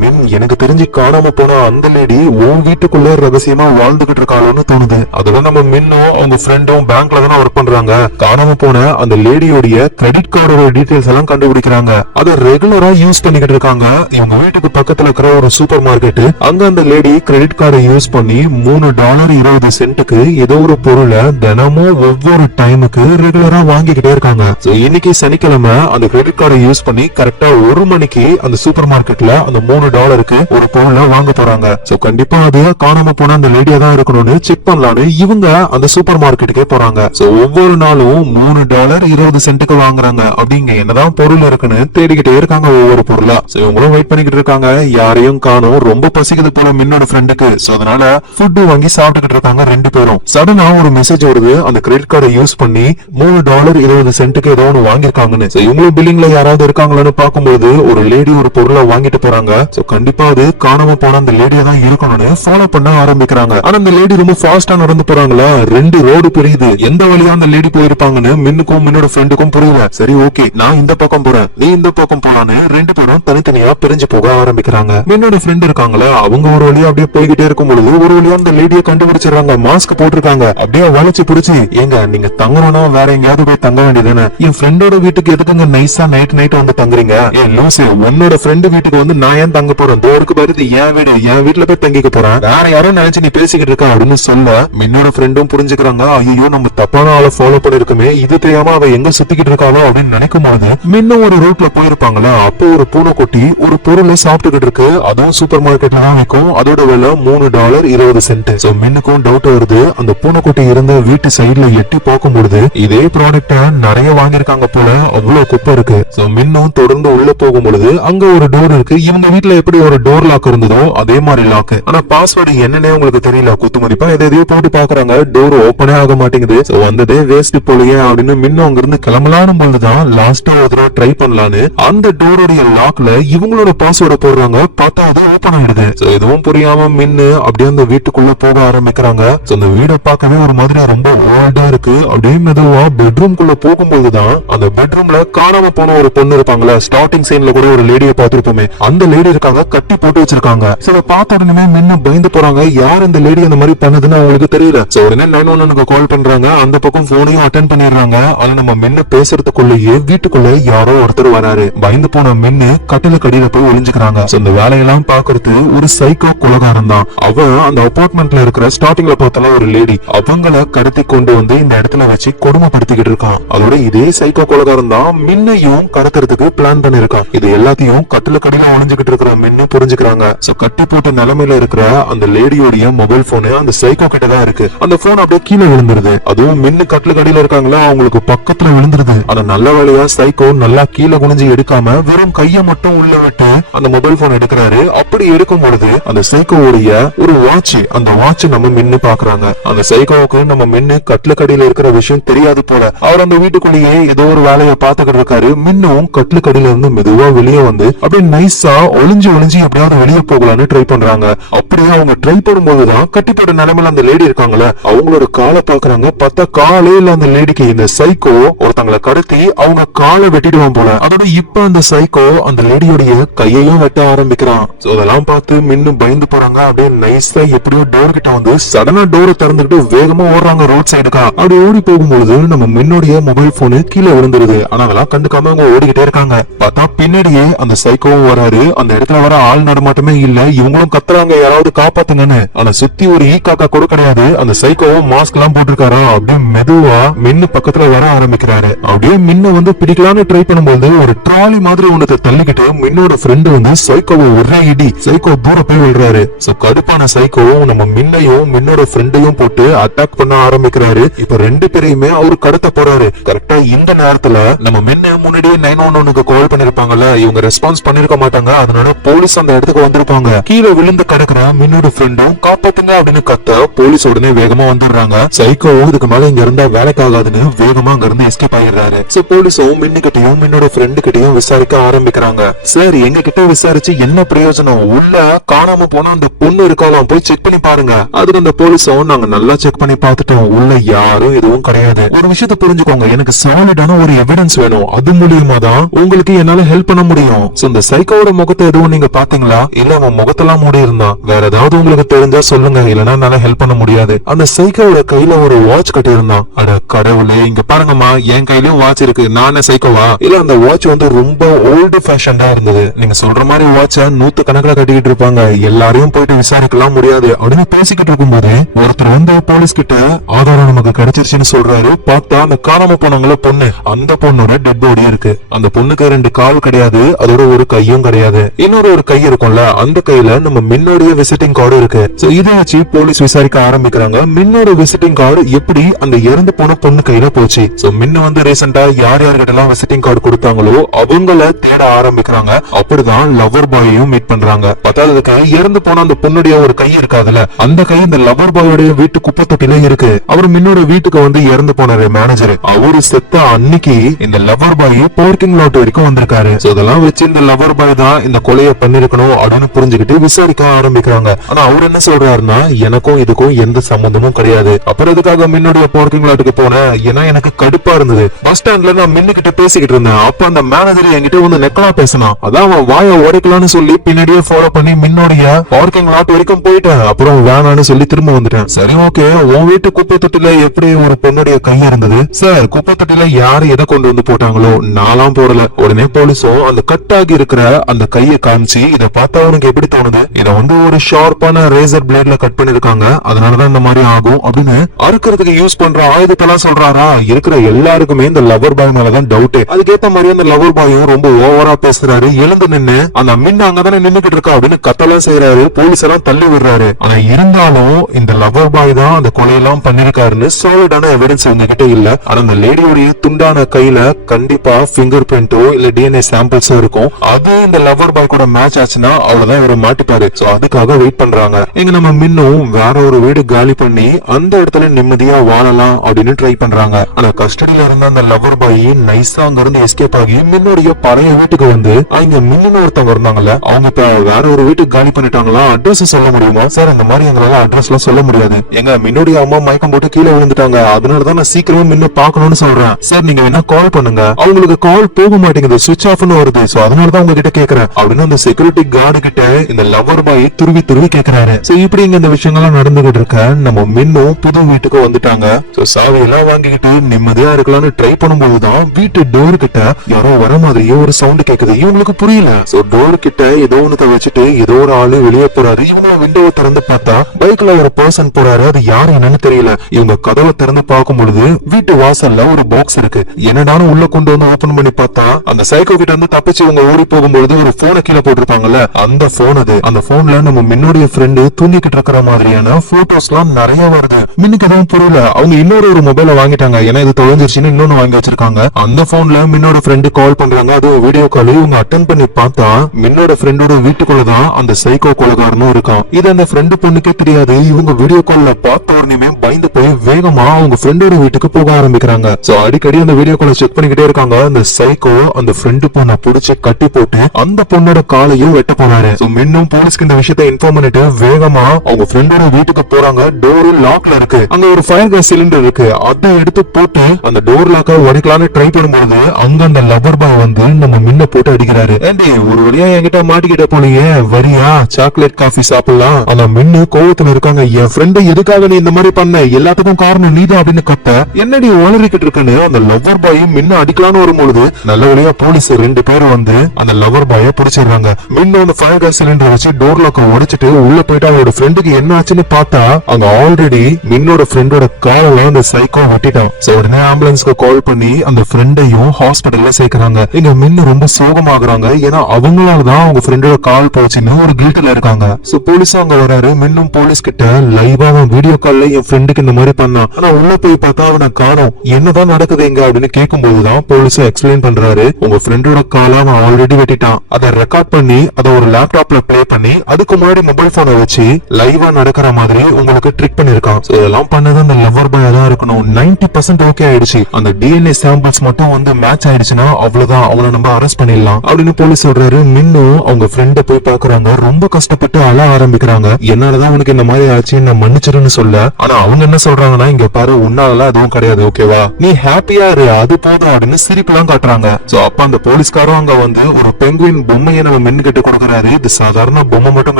மின் எனக்கு தெரிஞ்சு காணாம போன அந்த லேடி உன் வீட்டுக்குள்ள ரகசியமா வாழ்ந்துகிட்டு இருக்காளோன்னு தோணுது. அதோட நம்ம மின்னும் அவங்க ஃப்ரெண்டும் பேங்க்ல தானே ஒர்க் பண்றாங்க. காணாம போன அந்த லேடியோடைய கிரெடிட் கார்டோட டீடைல்ஸ் எல்லாம் கண்டுபிடிக்கிறாங்க. அதை ரெகுலரா யூஸ் பண்ணிக்கிட்டு இருக்காங்க. இவங்க வீட்டுக்கு பக்கத்துல இருக்கிற ஒரு சூப்பர் மார்க்கெட், அங்க அந்த லேடி கிரெடிட் கார்டை யூஸ் பண்ணி $3.20 ஏதோ ஒரு பொருளை தினமும் ஒவ்வொரு டைமுக்கு ரெகுலரா வாங்கிக்கிட்டே இருக்காங்க. இன்னைக்கு சனிக்கிழமை அந்த கிரெடிட் கார்டை யூஸ் பண்ணி கரெக்டா 1 மணிக்கு அந்த சூப்பர் மார்க்கெட்ல அந்த $3 ஒரு பொருளை வாங்க போறாங்க. சோ கண்டிப்பா அது காணாம போன அந்த லேடியா தான் இருக்கணும்னு செக் பண்ணலான்னு இவங்க அந்த சூப்பர் மார்க்கெட்டுக்கே போறாங்க. சோ ஒவ்வொரு நாளும் $3.20 வாங்குறாங்க. அப்படிங்க என்னதான் பொருள் இருக்குன்னு தேடிக்கிட்டே இருக்காங்க ஒவ்வொரு பொருளா. சோ இவங்களும் வெயிட் பண்ணிக்கிட்டு இருக்காங்க, யாரையும் காணோம். ரொம்ப பசிக்குது போல மின்னோட ஃப்ரெண்டுக்கு. சோ அதனால ஃபுட் வாங்கி சாப்பிட்டுக்கிட்டு இருக்காங்க 2 பேரும். சடனா ஒரு மெசேஜ் வருது, அந்த கிரெடிட் கார்டை யூஸ் பண்ணி $3.20 சென்ட்டுக்கு ஏதோ ஒன்று வாங்கிருக்காங்கன்னு. இவங்களும் பில்லிங்ல யாராவது இருக்காங்களான்னு பார்க்கும்போது ஒரு லேடி ஒரு பொருளை வாங்கிட்டு போறாங்க. கண்டிப்பா அது காணாம போன அந்த லேடியா தான் இருக்கணும்னு ஃபாலோ பண்ண ஆரம்பிக்கிறாங்க. ஆனா அந்த லேடி ரொம்ப ஃபாஸ்டா நடந்து போறாங்களா, 2 ரோடு பிரியுது. எந்த வழியா அந்த லேடி போயிருப்பாங்கன்னு மின்னுக்கும் மின்னோட ஃப்ரெண்டுக்கும் புரியல. சரி ஓகே, நான் இந்த பக்கம் போறேன், நீ இந்த பக்கம் போறான்னு 2 பேரும் தனித்தனியா பிரிஞ்சு போக ஆரம்பிக்கிறாங்க. மின்னோட ஃப்ரெண்ட் இருக்காங்களா, அவங்க ஒரு வழியா அப்படியே போய்கிட்டே இருக்கும் பொழுது ஒரு வழியா அந்த லேடியை கண்டுபிடிச்சிடறாங்க. மாஸ்க் போட்டிருக்காங்க. அப்படியே வளைச்சு பிடிச்சி, ஏங்க நீங்க தங்கணும்னா வேற எங்கேயாவது போய் தங்க வேண்டியதானே, என் ஃப்ரெண்டோட வீட்டுக்கு எதுக்குங்க நைஸா நைட் வந்து தங்குறீங்க, ஏன் லூசு, உன்னோட ஃப்ரெண்டு வீட்டுக்கு வந்து நான் ஏன் தங்க போறேன், தோருக்கு பாருது என் வீடு, என் வீட்டுல போய் தங்கிக்க போறேன், வேற யாரும் நினைச்சு நீ பேசிக்கிட்டு இருக்க அப்படின்னு சொல்ல மின்னோட ஃப்ரெண்டும் புரிஞ்சுக்கிறாங்க. ஐயோ நம்ம தப்பான ஆளை ஃபாலோ பண்ணிருக்கோமே, இது தெரியாம அவ எங்க சுத்திக்கிட்டு இருக்காளோ அப்படின்னு நினைக்கும் போது மின்னும் ஒரு ரூட்ல போயிருப்பாங்களா, அப்போ ஒரு பூனைக்குட்டி ஒரு பொருளை சாப்பிட்டுக்கிட்டு இருக்கு. அதுவும் சூப்பர் மார்க்கெட்ல தான் விற்கும். அதோட விலை $3.20. சோ மின்னுக்கும் டவுட் வருது, அந்த பூனைக்குட்டி இருந்த வீட்டு சைடுல எட்டி பார்க்கும் பொழுது இதே ப்ராடக்ட நிறைய வாங்கிருக்காங்க போல, அவ்வளவு குப்பை இருக்கு. சோ மின்னும் தொடர்ந்து உள்ள போகும் பொழுது அங்க ஒரு டோர் இருக்கு. இவங்க வீட்டுல எப்படி ஒரு டோர் லாக் இருந்ததோ அதே மாதிரி லாக். ஆனா பாஸ்வேர்டு என்னன்னே உங்களுக்கு தெரியல. குத்துமதிப்பா எதையோ போட்டு பாக்குறாங்க, டோர் ஓபனே ஆக மாட்டேங்குது. சோ வந்ததே வேஸ்ட் போலயே அப்படின்னு மின்னும் அங்க இருந்து கிளம்பலானும் பொழுதுதான் லாஸ்டா ஒரு தடவை ட்ரை பண்ணலான்னு அந்த டோருடைய லாக்ல இவங்களோட பாஸ்வேர்டை போடுறாங்க. பார்த்தா அது ஓபன் ஆயிடுது. சோ எதுவும் புரியாம மின்னு அப்படியே அந்த வீட்டுக்குள்ள போக ஆரம்பிக்கிறாங்க. சோ அந்த வீடை பார்க்கவே ஒரு மாதிரி ரொம்ப ஓல்டா இருக்கு. அப்படியே மெதுவா பெட்ரூம்குள்ள போகும்போதுதான் அந்த பெட்ரூம்ல காணாம போன ஒரு பொண்ணு இருப்பாங்களா, ஸ்டார்டிங் சீன்ல கூட ஒரு லேடியை பார்த்திருப்போமே, அந்த லேடி இருக்காங்க, கட்டி போட்டு வச்சிருக்காங்க. சோ பார்த்த உடனே மின்ன பயந்து போறாங்க, யார் இந்த லேடி அந்த மாதிரி பண்ணதுன்னு அவங்களுக்கு தெரியல. சோ உடனே 911 கால் பண்றாங்க. அந்த பக்கம் போனையும் அட்டென்ட் பண்ணிடுறாங்க. ஆனா நம்ம மின்ன பேசுறதுக்குள்ளேயே வீட்டுக்குள்ள யாரோ ஒருத்தர் வராரு. பயந்து போன மின்னு கட்டிலுக்கு அடியில போய் ஒளிஞ்சுக்கிறாங்க. சோ இந்த வேலையெல்லாம் பாக்குறது ஒரு சைக்கோ குலகாரம் தான். அவன் அந்த அபார்ட்மெண்ட்ல இருக்கிற ஸ்டார்டிங்ல பார்த்தாலும் ஒரு லேடி, அவங்கள கடத்தி கொண்டு வந்து இந்த இடத்துல வச்சு கொடுமைப்படுத்திக்கிட்டு இருக்கான். அதோட இதே சைக்கோ குலகாரம் தான் மின்னையும் கடத்துறதுக்கு பிளான் பண்ணிருக்கான். இது எல்லாத்தையும் கட்டிலுக்கு அடியில ஒளிஞ்சுக்கிட்டு இருக்கிற மின்னு புரிஞ்சுக்கிறாங்க. சோ கட்டி போட்ட நிலைமையில இருக்கிற அந்த லேடியோடைய மொபைல் போனு அந்த சைக்கோ கிட்ட தான் இருக்கு. அந்த போன் அப்படியே கீழே விழுந்துருது. அதுவும் மின்னு கட்டிலுக்கு அடியில இருக்காங்களா, அவங்களுக்கு பக்கத்துல விழுந்துருது. ஆனா நல்ல வேலையா சைக்கோ நல்லா கீழே குனிஞ்சு எடுக்காம வெறும் கைய மட்டும் உள்ள விட்டு அந்த மொபைல் போன் எடுக்கிறாரு. அப்படி எடுக்கும் பொழுது அந்த சைக்கோவுடைய ஒரு வாட்ச், அந்த வாட்ச் நம்ம மின்னு பாக்குறாங்க. அந்த சைக்கோவுக்கு நம்ம மின்னு கட்டிலுக்கு அடியில இருக்கிற விஷயம் தெரியாது போல. அவர் அந்த வீட்டுக்குள்ளேயே ஏதோ ஒரு வேலையை பாத்துக்கிட்டு இருக்காரு. மின்னும் கட்டிலுக்கு அடியில இருந்து மெதுவா வெளியே வந்து அப்படியே நைஸா ஒளிஞ்சு எப்படியாவது வெளியே போகலான்னு ட்ரை பண்றாங்க. அப்படியே அவங்க ட்ரை பண்ணும்போதுதான் கட்டிப்பட்ட நிலைமையில அந்த லேடி இருக்காங்களே, அவங்களோட காலை பாக்குறாங்க. பார்த்தா காலே இல்ல அந்த லேடிக்கு. இந்த சைக்கோ ஒருத்தங்களை கடத்தி அவங்க காலை வெட்டிடுவான் போல. அதோட இப்ப அந்த சைக்கோ அந்த லேடியோடைய கையையும் வெட்ட ஆரம்பிக்கிறான். அதெல்லாம் பார்த்து மின்னு பயந்து போறாங்க. அப்படியே நைஸா எப்படியோ டோர் கிட்ட வந்து சடனா டோரை திறந்துகிட்டு வேகமா ஓடுறாங்க ரோட் சைடுக்கா. அப்படி ஓடி போகும்போது நம்ம மின்னுடைய மொபைல் போனு கீழே விழுந்துருது. ஆனா அதெல்லாம் கண்டுக்காம அவங்க ஓடிக்கிட்டே இருக்காங்க. பார்த்தா பின்னாடியே அந்த சைக்கோவும் வராரு. அந்த இடத்துல வர ஆள் நடமாட்டமே இல்ல. இவங்களும் கத்துறாங்க, யாராவது காப்பாத்துங்கன்னு. ஆனா சுத்தி ஒரு ஈ காக்கா கூட கிடையாது. அந்த சைக்கோவும் மாஸ்க் எல்லாம் போட்டிருக்காரா. அப்படியே மெதுவா மின்னு பக்கத்துல வர ஆரம்பிக்கிறாரு. அப்படியே மின்ன வந்து பிடிக்கலான்னு ட்ரை பண்ணும்போது ஒரு ட்ராலி மாதிரி ஒண்ணு தள்ளிக்கிட்டு மின்னோட ஃப்ரெண்டு வந்து சைக்கோவை ஒரே இடி, சைக்கோ தூரம் போய் விழுறாரு. சோ கடுப்பான சைக்கோவும் நம்ம மின்னையும் மின்னோட ஃப்ரெண்டையும் போட்டு அட்டாக் பண்ண ஆரம்பிக்கிறாரு. இப்ப 2 பேரையுமே அவரு கடத்த போறாரு. கரெக்டா இந்த நேரத்துல நம்ம மின்ன முன்னாடியே 911 கால் பண்ணிருப்பாங்கல்ல, இவங்க ரெஸ்பான்ஸ் பண்ணிருக்க மாட்டாங்க. அதனால போலீஸ் அந்த இடத்துக்கு வந்திருப்பாங்க. கீழே விழுந்து கிடக்குற மின்னோட ஃப்ரெண்டும் காப்பாத்துங்க அப்படின்னு கத்த போலீஸ் உடனே வேகமா வந்துடுறாங்க. சைக்கோவும் இதுக்கு மேல இங்க இருந்தா வேலைக்கு ஆகாதுன்னு வேகமா அங்க இருந்து எஸ்கேப் ஆயிடுறாரு. சோ போலீஸும் மின்னு கிட்டையும் மின்னோட ஃப்ரெண்டு கிட்டையும் விசாரிக்க ஆரம்பிக்கிறாங்க. சரி எங்க கிட்ட விசாரிச்சு என்ன பிரயோஜனம், உள்ள காணாம போனா அந்த பொண்ணு இருக்காலாம், போய் செக் பண்ணி பாருங்க. அதுக்கு அந்த போலீஸும் நாங்க நல்லா செக் பண்ணி பார்த்துட்டோம், உள்ள யாரும் எதுவும் கிடையாது. ஒரு விஷயத்த புரிஞ்சுக்கோங்க, எனக்கு சாலிடான ஒரு எவிடன்ஸ் வேணும். அது மூலியமா தான் உங்களுக்கு என்னால ஹெல்ப் பண்ண முடியும். சோ இந்த சைக்கோவோட முகத்தை எதுவும் நீங்க பாத்தீங்களா, இல்ல அவன் முகத்தெல்லாம் மூடி இருந்தா வேற ஏதாவது உங்களுக்கு தெரிஞ்சா சொல்லுங்க, இல்லனா என்னால ஹெல்ப் பண்ண முடியாது. அந்த சைக்கோவோட கையில ஒரு வாட்ச் கட்டி இருந்தான். அட கடவுளே, இங்க பாருங்கம்மா, என் கையிலயும் வாட்ச் இருக்கு, நானே சைக்கோவா? இல்ல அந்த வாட்ச் வந்து ரொம்ப ஓல்டு ஃபேஷன்டா இருந்தது. நீங்க சொல்ற மாதிரி வாட்ச 100 கணக்குல கட்டிக்கிட்டு இருப்பாங்க, எல்லாரையும் போயிட்டு விசாரிக்கலாம் முடியாது அப்படின்னு பேசிக்கிட்டு இருக்கும்போது ஒருத்தர் வந்து போலீஸ் கிட்ட ஆதாரம் நமக்கு கிடைச்சிருச்சுன்னு சொல்றாரு. பார்த்தா அந்த காணாம போனவங்கள பொண்ணு, அந்த பொண்ணோட டெட் பாடி இருக்கு. அந்த பொண்ணுக்கு 2 கால் கிடையாது, அதோட ஒரு கையும் கிடையாது. இன்னொரு கை இருக்கும்ல, அந்த கையில நம்ம மின்னோடைய விசிட்டிங் கார்டு இருக்கு. சோ இதை வச்சு போலீஸ் விசாரிக்க ஆரம்பிக்கிறாங்க. மின்னோட விசிட்டிங் கார்டு எப்படி அந்த இறந்து போன பொண்ணு கையில போச்சு. சோ மின்ன வந்து ரீசெண்டா யார் யார்கிட்ட எல்லாம் விசிட்டிங் கார்டு கொடுத்தாங்களோ அவங்கள தேட ஆரம்பிக்கிறாங்க. அப்படிதான் லவர் பாயையும் மீட் பண்றாங்க. பத்தாவதுக்கு இறந்து போன அந்த பொண்ணுடைய ஒரு கை இருக்காதுல, அந்த கை இந்த லவர் பாயோடைய வீட்டு குப்பை தொட்டில இருக்கு. அவர் மின்னோட வீட்டுக்கு வந்து இறந்து போனாரு மேனேஜர், அவரு செத்த அன்னைக்கு இந்த லவர் பாய் பார்க்கிங் லாட் வரைக்கும் வந்திருக்காரு. இதெல்லாம் வச்சு இந்த லவர் பாய் தான் இந்த கொலையை பண்ணிருக்கணும் அப்படின்னு புரிஞ்சுக்கிட்டு விசாரிக்க ஆரம்பிக்கிறாங்க. ஆனா அவர் என்ன சொல்றாருன்னா, எனக்கும் இதுக்கும் எந்த சம்பந்தமும் கிடையாது. அப்புறம் இதுக்காக மின்னுடைய பார்க்கிங் லாட்டுக்கு போனேன். ஏன்னா எனக்கு கடுப்பா இருந்தது. பஸ் ஸ்டாண்ட்ல நான் மின்னு கிட்ட பேசிக்கிட்டு இருந்தேன். அப்ப அந்த மேனேஜர் என்கிட்ட வந்து நெக்கலா பேசினான். அதான் அவன் வாயை உடைக்கலாம்னு சொல்லி பின்னாடியே ஃபாலோ பண்ணி மின்னுடைய பார்க்கிங் லாட் வரைக்கும் போயிட்டேன். அப்புறம் வேணான்னு சொல்லி திரும்ப வந்துட்டேன். சரி ஓகே, உன் வீட்டு குப்பை தொட்டில எப்படி ஒரு பெண்ணுடைய கை இருந்தது? சார், குப்பை தொட்டில யாரு எதை கொண்டு வந்து போட்டாங்களோ, நான்லாம் போடல. உடனே போலீஸும் அந்த கட் ஆகி இருக்கிற அந்த கையை காமிச்சு, இதை பார்த்தா உனக்கு எப்படி தோணுது? இதை வந்து ஒரு ஷார்ப்பான ரேசர் பிளேட்ல கட் பண்ணிருக்காங்க, அதனாலதான் இந்த மாதிரி ஆகும் அப்படின்னு அறுக்கிறதுக்கு யூஸ் பண்ற ஆயுதத்தெல்லாம் சொல்றாரா. இருக்கிற எல்லாருக்குமே இந்த லவர் பாய் மேலதான் டவுட். அதுக்கேத்த மாதிரி அந்த லவர் பாயும் ரொம்ப ஓவரா பேசுறாரு. எழுந்து நின்னு அந்த மின்ன அங்கதானே நின்னுகிட்டு இருக்கா அப்படின்னு கத்தெல்லாம் செய்யறாரு. போலீஸ் எல்லாம் தள்ளி விடுறாரு. ஆனா இருந்தாலும் இந்த லவர் பாய் தான் அந்த கொலையெல்லாம் பண்ணிருக்காருன்னு சாலிடான எவிடன்ஸ் உங்ககிட்ட இல்ல. ஆனா அந்த லேடியோடைய துண்டான கையில கண்டிப்பா பிங்கர் பிரிண்டோ இல்ல டிஎன்ஏ சாம்பிள்ஸோ இருக்கும். அது இந்த லவர் பாய் கூட மேட்ச் ஆச்சுன்னா அவ்வளவுதான் இவரை மாட்டிப்பாரு. சோ அதுக்காக வெயிட் பண்றாங்க. இங்க நம்ம மின்னும் வேற ஒரு வீடு காலி பண்ணி அந்த இடத்துல நிம்மதியா வாழலாம் அப்படின்னு ட்ரை பண்றாங்க. ஆனா கஸ்டடியில இருந்த அந்த லவர் பாய் நைஸா அங்க இருந்து எஸ்கேப் ஆகி மின்னுடைய பழைய வீட்டுக்கு வந்து, இங்க மின்னு ஒருத்தவங்க இருந்தாங்கல்ல, அவங்க இப்ப வேற ஒரு வீட்டுக்கு காலி பண்ணிட்டாங்களா, அட்ரஸ் சொல்ல முடியுமா? சார், இந்த மாதிரி எங்களால அட்ரஸ் எல்லாம் சொல்ல முடியாது. எங்க மின்னுடைய அம்மா மயக்கம் போட்டு கீழே விழுந்துட்டாங்க, அதனாலதான் நான் சீக்கிரமா மின்னு பாக்கணும்னு சொல்றேன். சார், நீங்க வேணா கால் பண்ணுங்க. அவங்களுக்கு கால் போக மாட்டேங்குது, சுவிட்ச் ஆஃப்னு வருது. சோ அதனாலதான் உங்ககிட்ட கேக்குறேன் அப்படின்னு அந்த செக்யூரிட்டி கார்டு கிட்ட இந்த லவர் பாய் துருவி துருவி கேக்குறாரு. சோ இப்படி இங்க இந்த விஷயங்கள்லாம் நடந்துகிட்டு இருக்க நம்ம மின்னும் புது வீட்டுக்கு வந்துட்டாங்க. சோ சாவி எல்லாம் வாங்கிக்கிட்டு நிம்மதியா இருக்கலாம்னு ட்ரை பண்ணும்போதுதான் வீட்டு டோர் கிட்ட யாரோ வர மாதிரியே ஒரு சவுண்ட் கேக்குது. இவங்களுக்கு புரியல. சோ டோர் கிட்ட ஏதோ ஒண்ணு வச்சுட்டு ஏதோ ஒரு ஆளு வெளியே போறாரு. இவங்க விண்டோவை திறந்து பார்த்தா பைக்ல ஒரு பர்சன் போறாரு. அது யாரு என்னன்னு தெரியல. இவங்க கதவை திறந்து பார்க்கும் பொழுது வீட்டு வாசல்ல ஒரு பாக்ஸ் இருக்கு. என்னடான்னு உள்ள கொண்டு வந்து ஓபன் பண்ணி பார்த்தா அந்த சைக்கோ கிட்ட இருந்து தப்பிச்சு இவங்க ஓடி போகும்பொழுது ஒரு போனை கீழே போட்டிருப்பாங்கல்ல, அந்த போன் அது. அந்த போன்ல நம்ம மின்னுடைய ஃப்ரெண்டு தூங்கிக்கிட்டு இருக்கிற மாதிரியான போட்டோஸ் எல்லாம் நிறைய வருது. மின்னுக்கு எதுவும் புரியல. அவங்க இன்னொரு மொபைல வாங்கிட்டாங்க. ஏன்னா இது தொலைஞ்சிருச்சுன்னு இன்னொன்னு வாங்கி வச்சிருக்காங்க. அந்த போன்ல மின்னோட ஃப்ரெண்டு கால் பண்றாங்க. அது வீடியோ கால். இவங்க அட்டென்ட் பண்ணி பார்த்தா மின்னோட ஃப்ரெண்டோட வீட்டுக்குள்ளதான் அந்த சைக்கோ கொலைகாரனும் இருக்கான். இது அந்த ஃப்ரெண்டு பொண்ணுக்கே தெரியாது. இவங்க வீடியோ கால்ல பார்த்த உடனே பயந்து போய் வேகமா அவங்க ஃப்ரெண்டோட வீட்டுக்கு போக ஆரம்பிக்கிறாங்க. சோ அடிக்கடி அந்த வீடியோ காலை செக் பண்ணிக்கிட்டே இருக்காங்க. அந்த சைக்கோ அந்த ஃப்ரெண்டு பொண்ணை புடிச்சு கட்டி போட்டு அந்த பொண்ணோட காலையும் வெட்ட போறாரு. சோ மின்னும் போலீஸ்க்கு இந்த விஷயத்தை இன்ஃபார்ம் பண்ணிட்டு வேகமா அவங்க ஃப்ரெண்டோட வீட்டுக்கு போறாங்க. டோர் லாக்ல இருக்கு. அங்க ஒரு ஃபயர் கேஸ் சிலிண்டர் இருக்கு. அதை எடுத்து போட்டு அந்த டோர் லாக்க உடைக்கலான்னு ட்ரை பண்ணும்போது அங்க அந்த லவர் பாய் வந்து நம்ம மின்ன போட்டு அடிக்கிறாரு. ஏண்டி, ஒரு வழியா என்கிட்ட மாட்டிக்கிட்ட போனீங்க, வரியா சாக்லேட் காஃபி சாப்பிடலாம்? ஆனா மின்னு கோவத்துல இருக்காங்க. என் ஃப்ரெண்டு எதுக்காக நீ இந்த மாதிரி பண்ண? எல்லாத்துக்கும் காரணம் நீதான் அப்படின்னு கத்த. என்னடி உளறிக்கிட்டு இருக்குன்னு அந்த லவர் பாய் மின்ன அடிக்கலான்னு வரும்பொழுது நல்ல வழியா போலீஸ் 2 பேரும் வந்து அந்த லவர் பாய பிடிச்சிடுறாங்க. மின்ன அந்த ஃபயர் கேஸ் சிலிண்டர் வச்சு டோர் லாக்க உடைச்சிட்டு உள்ள போயிட்டு அவரோட ஃப்ரெண்டுக்கு என்ன ஆச்சுன்னு பார்த்தா அங்க ஆல்ரெடி மின்னோட ஃப்ரெண்டோட கால அந்த சைக்கோ வெட்டிட்டான். சோ உடனே ஆம்புலன்ஸ்க்கு கால் பண்ணி அந்த ஃப்ரெண்டையும் ஹாஸ்பிடல்ல சேர்க்கறாங்க. இங்க மின்னு ரொம்ப சோகமாகறாங்க. ஏன்னா அவங்களாலதான் அவங்க ஃப்ரெண்டோட கால் போச்சுன்னு ஒரு கில்ட்ல இருக்காங்க. சோ போலீஸும் அங்க வராரு. மின்னும் போலீஸ் கிட்ட லைவா வீடியோ கால்ல என் ஃப்ரெண்டுக்கு இந்த மாதிரி பண்ணான், ஆனா உள்ள போய் பார்த்தா அவனை காணோம், என்னதான் நடக்குது இங்க அப்படின்னு கேட்கும்போதுதான் போலீஸும் எக்ஸ்பிளைன் பண்றாரு. உங்க ஃப்ரெண்டோட காலை அவன் ஆல்ரெடி வெட்டிட்டான். அதை ரெக்கார்ட் பண்ணி அதை ஒரு லேப்டாப்ல பிளே பண்ணி அதுக்கு முன்னாடி மொபைல் போனை வச்சு லைவா நடக்கிற மாதிரி உங்களுக்கு ட்ரிக் பண்ணிருக்கான். இதெல்லாம் பண்ணது அந்த லவர் பாயா தான் இருக்கணும். 90% ஓகே ஆயிடுச்சு. அந்த டிஎன்ஏ சாம்பிள்ஸ் மட்டும் வந்து மேட்ச் ஆயிடுச்சுன்னா அவ்வளவுதான், அவனை நம்ம அரெஸ்ட் பண்ணிடலாம் அப்படின்னு போலீஸ் சொல்றாரு. மின்னும் அவங்க ஃப்ரெண்ட போய் பாக்குறாங்க. ரொம்ப கஷ்டப்பட்டு அழ ஆரம்பிக்கிறாங்க. என்னாலதான் அவனுக்கு இந்த மாதிரி ஆச்சு, நான் மன்னிச்சிருன்னு சொல்ல. ஆனா அவங்க என்ன சொல்றாங்கன்னா, இங்க பாரு, உன்னாலலாம் எதுவும் கிடையாது, ஓகேவா, நீ ஹாப்பியா இரு, அது போதும் அப்படின்னு சிரிப்புலாம் காட்டுறாங்க. சோ அப்ப அந்த போலீஸ்காரும் அங்க வந்து ஒரு பெங்குவின் பொம்மையை நம்ம மின்னு கிட்ட கொடுக்கறாரு. இது சாதாரண பொம்மை மட்டும்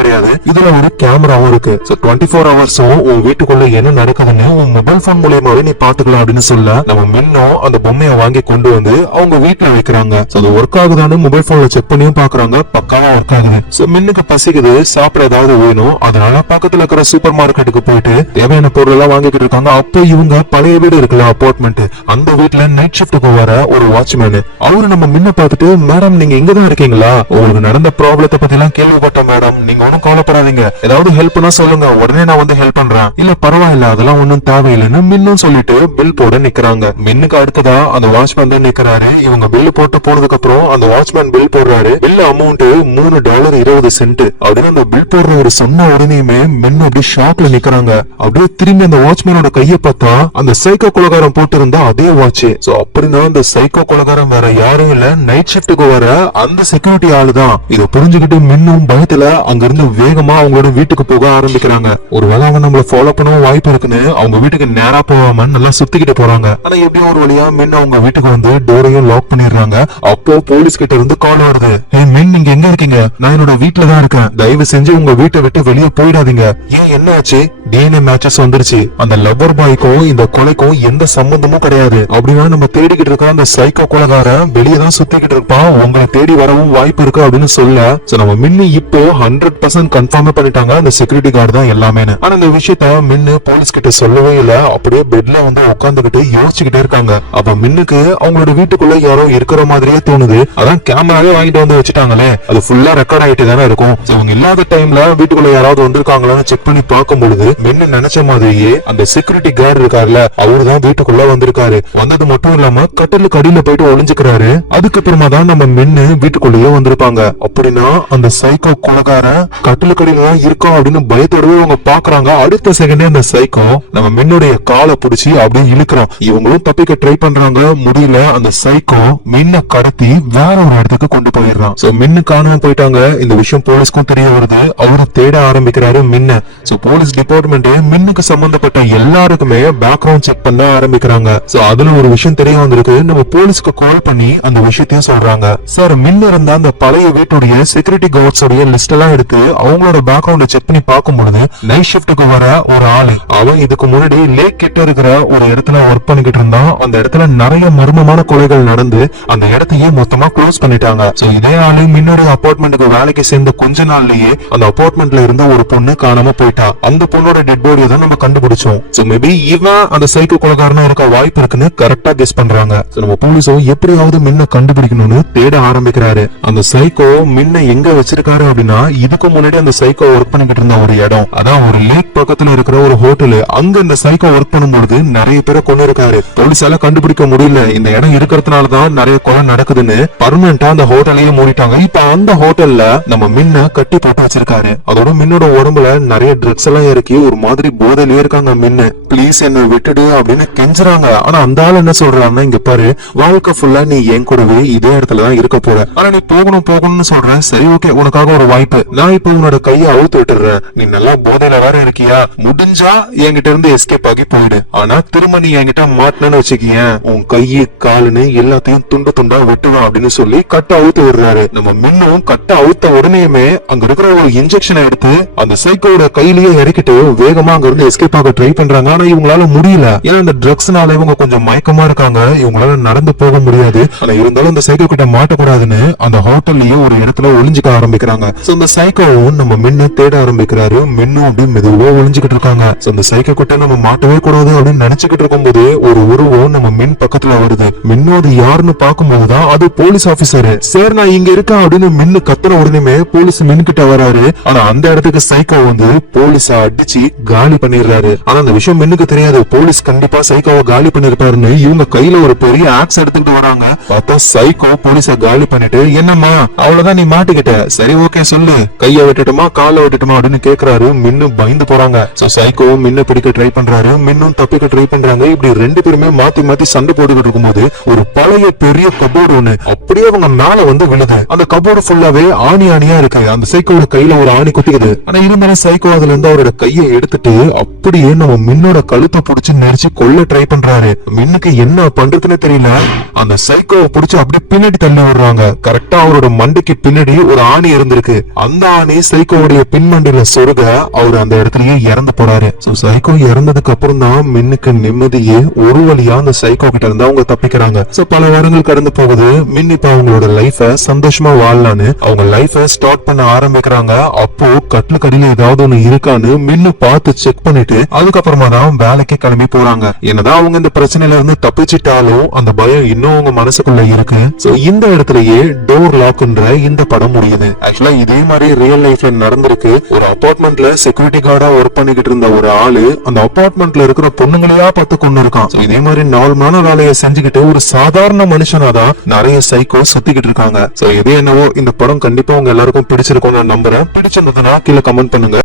கிடையாது, இதுல ஒரு கேமராவும் இருக்கு. சோ 24 ஹவர்ஸும் உன் வீட்டுக்குள்ள என்ன நடக்குதுன்னு உன் மொபைல் போன் மூலமாவே நீ பாத்துக்கலாம் அப்படின்னு சொல்ல நம்ம மின்னும் அந்த பொம்மையை வாங்கி கொண்டு வந்து அவங்க வீட்டுல வைக்கிறாங்க. சோ அது ஒர்க் ஆகுதான்னு மொபைல் போன்ல செக் பண்ணியும் பாக்குறாங்க. பக்காவா ஒர்க் ஆகுது. சோ மின்னுக்கு பசிக்குது, சாப்பிட ஏதாவது வேணும். அதனால பக்கத்துல இருக்கிற சூப்பர் மார்க்கெட்டுக்கு போயிட்டு தேவையான பொருள் எல்லாம் வாங்கிட்டு இருக்காங்க. அப்போ இவங்க பழைய வீடு இருக்குல்ல, அபார்ட்மெண்ட், அந்த வீட்டுல நைட் ஷிப்டுக்கு வர ஒரு வாட்ச்மேன். அவரு நம்ம மின்ன பார்த்துட்டு, மேடம் நீங்க இங்கதான் இருக்கீங்களா, உங்களுக்கு நடந்த ப்ராப்ளத்தை பத்தி எல்லாம் கேள்விப்பட்ட மேடம், நீங்க ஒன்னும் கவலைப்படாதீங்க, ஏதாவது ஹெல்ப்னா சொல்லுங்க, உடனே நான் வந்து ஹெல்ப் பண்றேன். இல்ல பரவாயில்ல, அதெல்லாம் ஒன்னும் தேவையில்லைன்னு மின்னும் சொல்லிட்டு பில் போட நிக்கிறாங்க. மின்னுக்கு அடுத்ததா அந்த வாட்ச்மேன் தான் நிக்கிறாரு. இவங்க பில் போட்டு போனதுக்கு அப்புறம் அந்த வாட்ச்மேன் பில் போடுறாரு. பில் அமௌண்ட் $3.20 அப்படின்னு அந்த பில் போடுற ஒரு சொன்ன உடனேயுமே மின்னு அப்படியே ஷாக்ல நிக்கிறாங்க. அப்படியே திரும்பி அந்த வாட்ச்மேனோட கைய பார்த்தா அந்த சைக்கோ கொலைகாரன் போட்டு இருந்தா அதே டே வாட்ச். சோ அப்படின்னா அந்த சைக்கோ கொலைகாரன் வேற யாரும் இல்ல, நைட் ஷிஃப்ட்டுக்கு வர அந்த செக்யூரிட்டி ஆளு தான். இதை புரிஞ்சுக்கிட்டு மின்னும் பயத்துல அங்க இருந்து வேகமா அவங்களோட வீட்டுக்கு போக ஆரம்பிக்கிறாங்க. ஒருவேளை அவங்க நம்மள ஃபாலோ பண்ணவும் வாய்ப்பு இருக்குன்னு அவங்க வீட்டுக்கு நேரா போகாம நல்லா சுத்திக்கிட்டு போறாங்க. ஆனா எப்படியும் ஒரு வழியா மின் அவங்க வீட்டுக்கு வந்து டோரையும் லாக் பண்ணிடுறாங்க. அப்போ போலீஸ் கிட்ட இருந்து கால் வருது. மின், நீங்க எங்க இருக்கீங்க? நான் என்னோட வீட்டுல தான் இருக்கேன், தயவு செஞ்சு உங்க வீட்டை விட்டு வெளியே போயிடாதீங்க. ஏன், என்ன ஆச்சு? டிஎன்ஏ மேட்சஸ் வந்துருச்சு, அந்த லவ்வர் பாய்க்கும் இந்த கொலைக்கும் எந்த சம்பந்தமும் கிடையாது. அப்படின்னா நம்ம தேடிக்கிட்டு இருக்க அந்த சைக்கோ கொலைகாரன் வெளியே தான் சுத்திக்கிட்டு இருப்பான், உங்களை தேடி வரவும் வாய்ப்பு இருக்கு அப்படின்னு சொல்ல நம்ம மின்னு இப்போ 100% கன்ஃபார்ம் பண்ணிட்டாங்க அந்த செக்யூரிட்டி கார்டு தான் எல்லாமே. ஆனா இந்த விஷயத்த மின்னு போலீஸ் கிட்ட சொல்லவே இல்ல. அப்படியே பெட்ல வந்து உட்காந்துக்கிட்டு யோசிச்சுக்கிட்டே இருக்காங்க. அப்ப மின்னுக்கு அவங்களோட வீட்டுக்குள்ள யாரோ இருக்கிற மாதிரியே தோணுது. அதான் கேமராவே வாங்கிட்டு வந்து வச்சுட்டாங்களே, அது ஃபுல்லா ரெக்கார்ட் ஆயிட்டு தானே இருக்கும். இவங்க இல்லாத டைம்ல வீட்டுக்குள்ள யாராவது வந்திருக்காங்களான்னு செக் பண்ணி பார்க்கும் பொழுது மின்னு நினைச்ச மாதிரியே அந்த செக்யூரிட்டி கார்டு இருக்காருல்ல, அவரு தான் வீட்டுக்குள்ள வந்திருக்காரு. வந்தது மட்டும் இல்லாம கட்டலுக்கு அடியில போயிட்டு ஒளிஞ்சுக்கிறாரு. அதுக்கப்புறமா தான் நம்ம மின்னு வீட்டுக்குள்ளேயே வந்திருப்பாங்க. அப்படின்னா அந்த சைக்கோ கொலைகாரன் கட்டலுக்கு அடியில தான் இருக்கோம் அப்படின்னு பயத்தோடவே அவங்க பாக்குறாங்க. அடுத்த செகண்டே அந்த சைக்கோ நம்ம மின்னுடைய காலை பிடிச்சி அப்படியே இழுக்கிறோம். இவங்களும் தப்பிக்க ட்ரை பண்றாங்க, முடியல. அந்த சைக்கோ மின்ன கடத்தி வேற ஒரு இடத்துக்கு கொண்டு போயிடுறான். சோ மின்னு காணாம போயிட்டாங்க. இந்த விஷயம் போலீஸ்க்கும் தெரிய வருது. அவரு தேட ஆரம்பிக்கிறாரு மின்ன. சோ போலீஸ் டிபார்ட்மெண்ட் மின்னுக்கு சம்பந்தப்பட்ட எல்லாருக்குமே பேக்ரவுண்ட் செக் பண்ண ஆரம்பிக்கிறாங்க. சோ அதுல ஒரு விஷயம் தெரிய வந்திருக்கு. நம்ம போலீஸ்க்கு கால் பண்ணி அந்த விஷயத்தையும் சொல்றாங்க. சார், மின்ன இருந்த அந்த பழைய வீட்டுடைய செக்யூரிட்டி கார்ட்ஸ் உடைய லிஸ்ட் எல்லாம் எடுத்து அவங்களோட பேக்ரவுண்ட செக் பண்ணி பார்க்கும் பொழுது நைட் ஷிஃப்ட்டுக்கு வர ஒரு ஆளு, அவன் இதுக்கு முன்னாடி லேக் கிட்ட இருக்கிற ஒரு இடத்துல ஒர்க் பண்ணிக்கிட்டு இருந்தான். அந்த இடத்துல நிறைய மர்மமான கொலைகள் நடந்து அந்த இடத்தையே மொத்தமா க்ளோஸ் பண்ணிட்டாங்க. சோ இதே ஆளு மின்னோட அபார்ட்மெண்ட்டுக்கு வேலைக்கு சேர்ந்த கொஞ்ச நாள்லயே அந்த அபார்ட்மெண்ட்ல இருந்த ஒரு பொண்ணு காணாம போயிட்டா. அந்த பொண்ணோட டெட் பாடியை தான் நம்ம கண்டுபிடிச்சோம். சோ மேபி இவன் அந்த சைக்கோ கொலைகாரனா இருக்க வாய்ப்பு இருக்குன்னு கரெக்டா கெஸ் பண்றாங்க. நம்ம போலீஸும் எப்படியாவது மின்ன கண்டுபிடிக்கணும்னு தேட ஆரம்பிக்கிறாரு. அந்த சைக்கோ மின்ன எங்க வச்சிருக்காரு அப்படின்னா, இதுக்கு முன்னாடி அந்த சைக்கோ ஒர்க் பண்ணிக்கிட்டு இருந்த ஒரு இடம், அதான் ஒரு லேக் பக்கத்துல இருக்கிற ஒரு ஹோட்டல். அங்க இந்த சைக்கோ ஒர்க் பண்ணும்போது நிறைய பேரை கொண்டு இருக்காரு. போலீஸால கண்டுபிடிக்க முடியல. இந்த இடம் இருக்கிறதுனாலதான் நிறைய கொலை நடக்குதுன்னு பர்மனண்டா அந்த ஹோட்டலையே மூடிட்டாங்க. இப்ப அந்த ஹோட்டல்ல நம்ம மின்ன கட்டி போட்டு வச்சிருக்காரு. அதோட மின்னோட உடம்புல நிறைய ட்ரக்ஸ் எல்லாம் இறக்கி ஒரு மாதிரி போதையிலே இருக்காங்க. மின்னு ப்ளீஸ் என்ன விட்டுடு அப்படின்னு கெஞ்சுறாங்க. ஆனா அந்த ஆள் என்ன சொல்றாங்கன்னா, இங்க பாரு, வாழ்க்கை ஃபுல்லா நீ என் கூடவே இதே இடத்துலதான் இருக்க போற, ஆனா நீ போகணும்னு சொல்ற. சரி, ஓகே, உனக்காக ஒரு வாய்ப்பு. நான் இப்ப உன்னோட கையை அவுத்து விட்டுறேன். நீ நல்லா போதையில வேற இருக்கியா, முடிஞ்சா என்கிட்ட இருந்து எஸ்கேப் ஆகி போயிடு. ஆனா திரும்ப நீ என்கிட்ட மாட்டினு வச்சுக்கியேன், உன் கையு காலுன்னு எல்லாத்தையும் துண்டு துண்டா வெட்டுவான் அப்படின்னு சொல்லி கட்ட அவுத்து விடுறாரு. நம்ம மின்னும் கட்ட அவுத்த உடனேயுமே அங்க இருக்கிற ஒரு இன்ஜெக்ஷனை எடுத்து அந்த சைக்கோட கையிலேயே இறக்கிட்டு வேகமா அங்க இருந்து எஸ்கேப் ஆக ட்ரை பண்றாங்க. ஆனா இவங்களால முடியல. ஏன்னா இந்த ட்ரக்ஸ்னால இவங்க கொஞ்சம் மயக்கமா இருக்காங்க. இவங்களால நடந்து போக முடியாது. ஆனா இருந்தாலும் இந்த சைக்கோ கிட்ட மாட்டக்கூடாதுன்னு அந்த ஹோட்டல்லயே ஒரு இடத்துல ஒளிஞ்சுக்க ஆரம்பிக்கிறாங்க. சோ இந்த சைக்கோவும் நம்ம மின்ன தேட ஆரம்பிக்கிறாரு. மின்னும் அப்படியே மெதுவா ஒளிஞ்சுக்கிட்டு இருக்காங்க. சோ இந்த சைக்கோ கிட்ட நம்ம மாட்டவே கூடாது அப்படின்னு நினைச்சுக்கிட்டு இருக்கும்போது ஒரு உருவம் நம்ம மின் பக்கத்துல வருது. மின்னு அது யாருன்னு பார்க்கும்போதுதான் அது போலீஸ் ஆபீசர். சார், நான் இங்க இருக்கேன் அப்படின்னு மின்னு கத்துற உடனே போலீஸ் மின் கிட்ட வராரு. ஆனா அந்த இடத்துக்கு சைக்கோ வந்து போலீஸ அடிச்சு காலி பண்ணிடுறாரு. ஆனா அந்த விஷயம் மின்னுக்கு தெரியாது. போலீஸ் கண்டிப்பா சைக்கோவை காலி பண்ணிருப்பாருன்னு இவங்க கையில ஒரு பெரிய ஆக்ஸ் எடுத்துக்கிட்டு வராங்க. பார்த்தா சைக்கோ போலீஸ காலி பண்ணிட்டு, என்னம்மா அவ்வளவுதான் நீ மாட்டிக்கிட்ட, சரி ஓகே சொல்லு, கைய விட்டுட்டுமா காலை விட்டுட்டுமா அப்படின்னு கேக்குறாரு. மின்னு பயந்து போறாங்க. சோ சைக்கோ மின்ன பிடிக்க ட்ரை பண்றாரு, மின்னும் தப்பிக்க ட்ரை பண்றாங்க. இப்படி ரெண்டு பேருமே மாத்தி மாத்தி சண்டை போட்டுக்கிட்டு இருக்கும்போது ஒரு பழைய பெரிய கபோர்டு ஒண்ணு அப்படியே அவங்க மேல வந்து விழுது. அந்த கபோர்டு ஃபுல்லாவே ஆணியா இருக்கு. அந்த சைக்கோட கையில ஒரு ஆணி குத்திக்குது. ஆனா இருந்தாலும் சைக்கோ அதுல இருந்து அவரோட கையை எடுத்துட்டு அப்படியே நம்ம மின்னோட கழுத்தை புடிச்சு நெரிச்சு கொல்ல ட்ரை பண்றாரு. மின்னுக்கு என்ன பண்றதுன்னு தெரியல. அந்த சைக்கோவை புடிச்சு அப்படியே பின்னாடி தள்ளி விடுறாங்க. கரெக்டா அவரோட மண்டைக்கு பின்னாடி ஒரு ஆணி இருந்திருக்கு. அந்த ஆணி சைக்கோவுடைய பின்மண்டையில சொருக அவர் அந்த இடத்துலயே இறந்து போறாரு. சோ சைக்கோ இறந்ததுக்கு அப்புறம் தான் மின்னுக்கு நிம்மதியே. ஒரு வழியா அந்த சைக்கோ கிட்ட இருந்து அவங்க தப்பிக்கிறாங்க. சோ பல வருடங்கள் கடந்து போகுது. மின் இப்ப அவங்களோட லைஃப சந்தோஷமா வாழலான்னு அவங்க லைஃப ஸ்டார்ட் பண்ண ஆரம்பிக்கிறாங்க. அப்போ கட்டிலுக்கு அடியில ஏதாவது ஒண்ணு இருக்கான்னு மின்னு பார்த்து செக் பண்ணிட்டு அதுக்கப்புறமா தான் வேலைக்கு கிளம்பி போறாங்க. என்னதான் அவங்க இந்த பிரச்சனையில இருந்து தப்பிச்சிட்டாலும் அந்த பயம் இன்னும் அவங்க மனசுக்குள்ள இருக்கு. சோ இந்த இடத்துலயே டோர் லாக்ன்ற இந்த படம் முடியுது. ஆக்சுவலா இதே மாதிரி ரியல் லைஃப்ல நடந்திருக்கு. ஒரு அபார்ட்மெண்ட்ல செக்யூரிட்டி கார்டா ஒர்க் பண்ணிக்கிட்டு இருந்த ஒரு ஆளு அந்த அபார்ட்மெண்ட்ல இருக்கிற பொண்ணுங்களையா பார்த்து கொண்டு இருக்கான். இதே மாதிரி நார்மலான வேலையை செஞ்சுக்கிட்டு ஒரு சாதாரண மனுஷனாதான் நிறைய சைக்கோ சுத்திக்கிட்டு இருக்காங்க. சோ இதே என்னவோ இந்த படம் கண்டிப்பா உங்க எல்லாருக்கும் பிடிச்சிருக்கும் நான் நம்புறேன். பிடிச்சிருந்ததுன்னா கீழே கமெண்ட் பண்ணுங்க.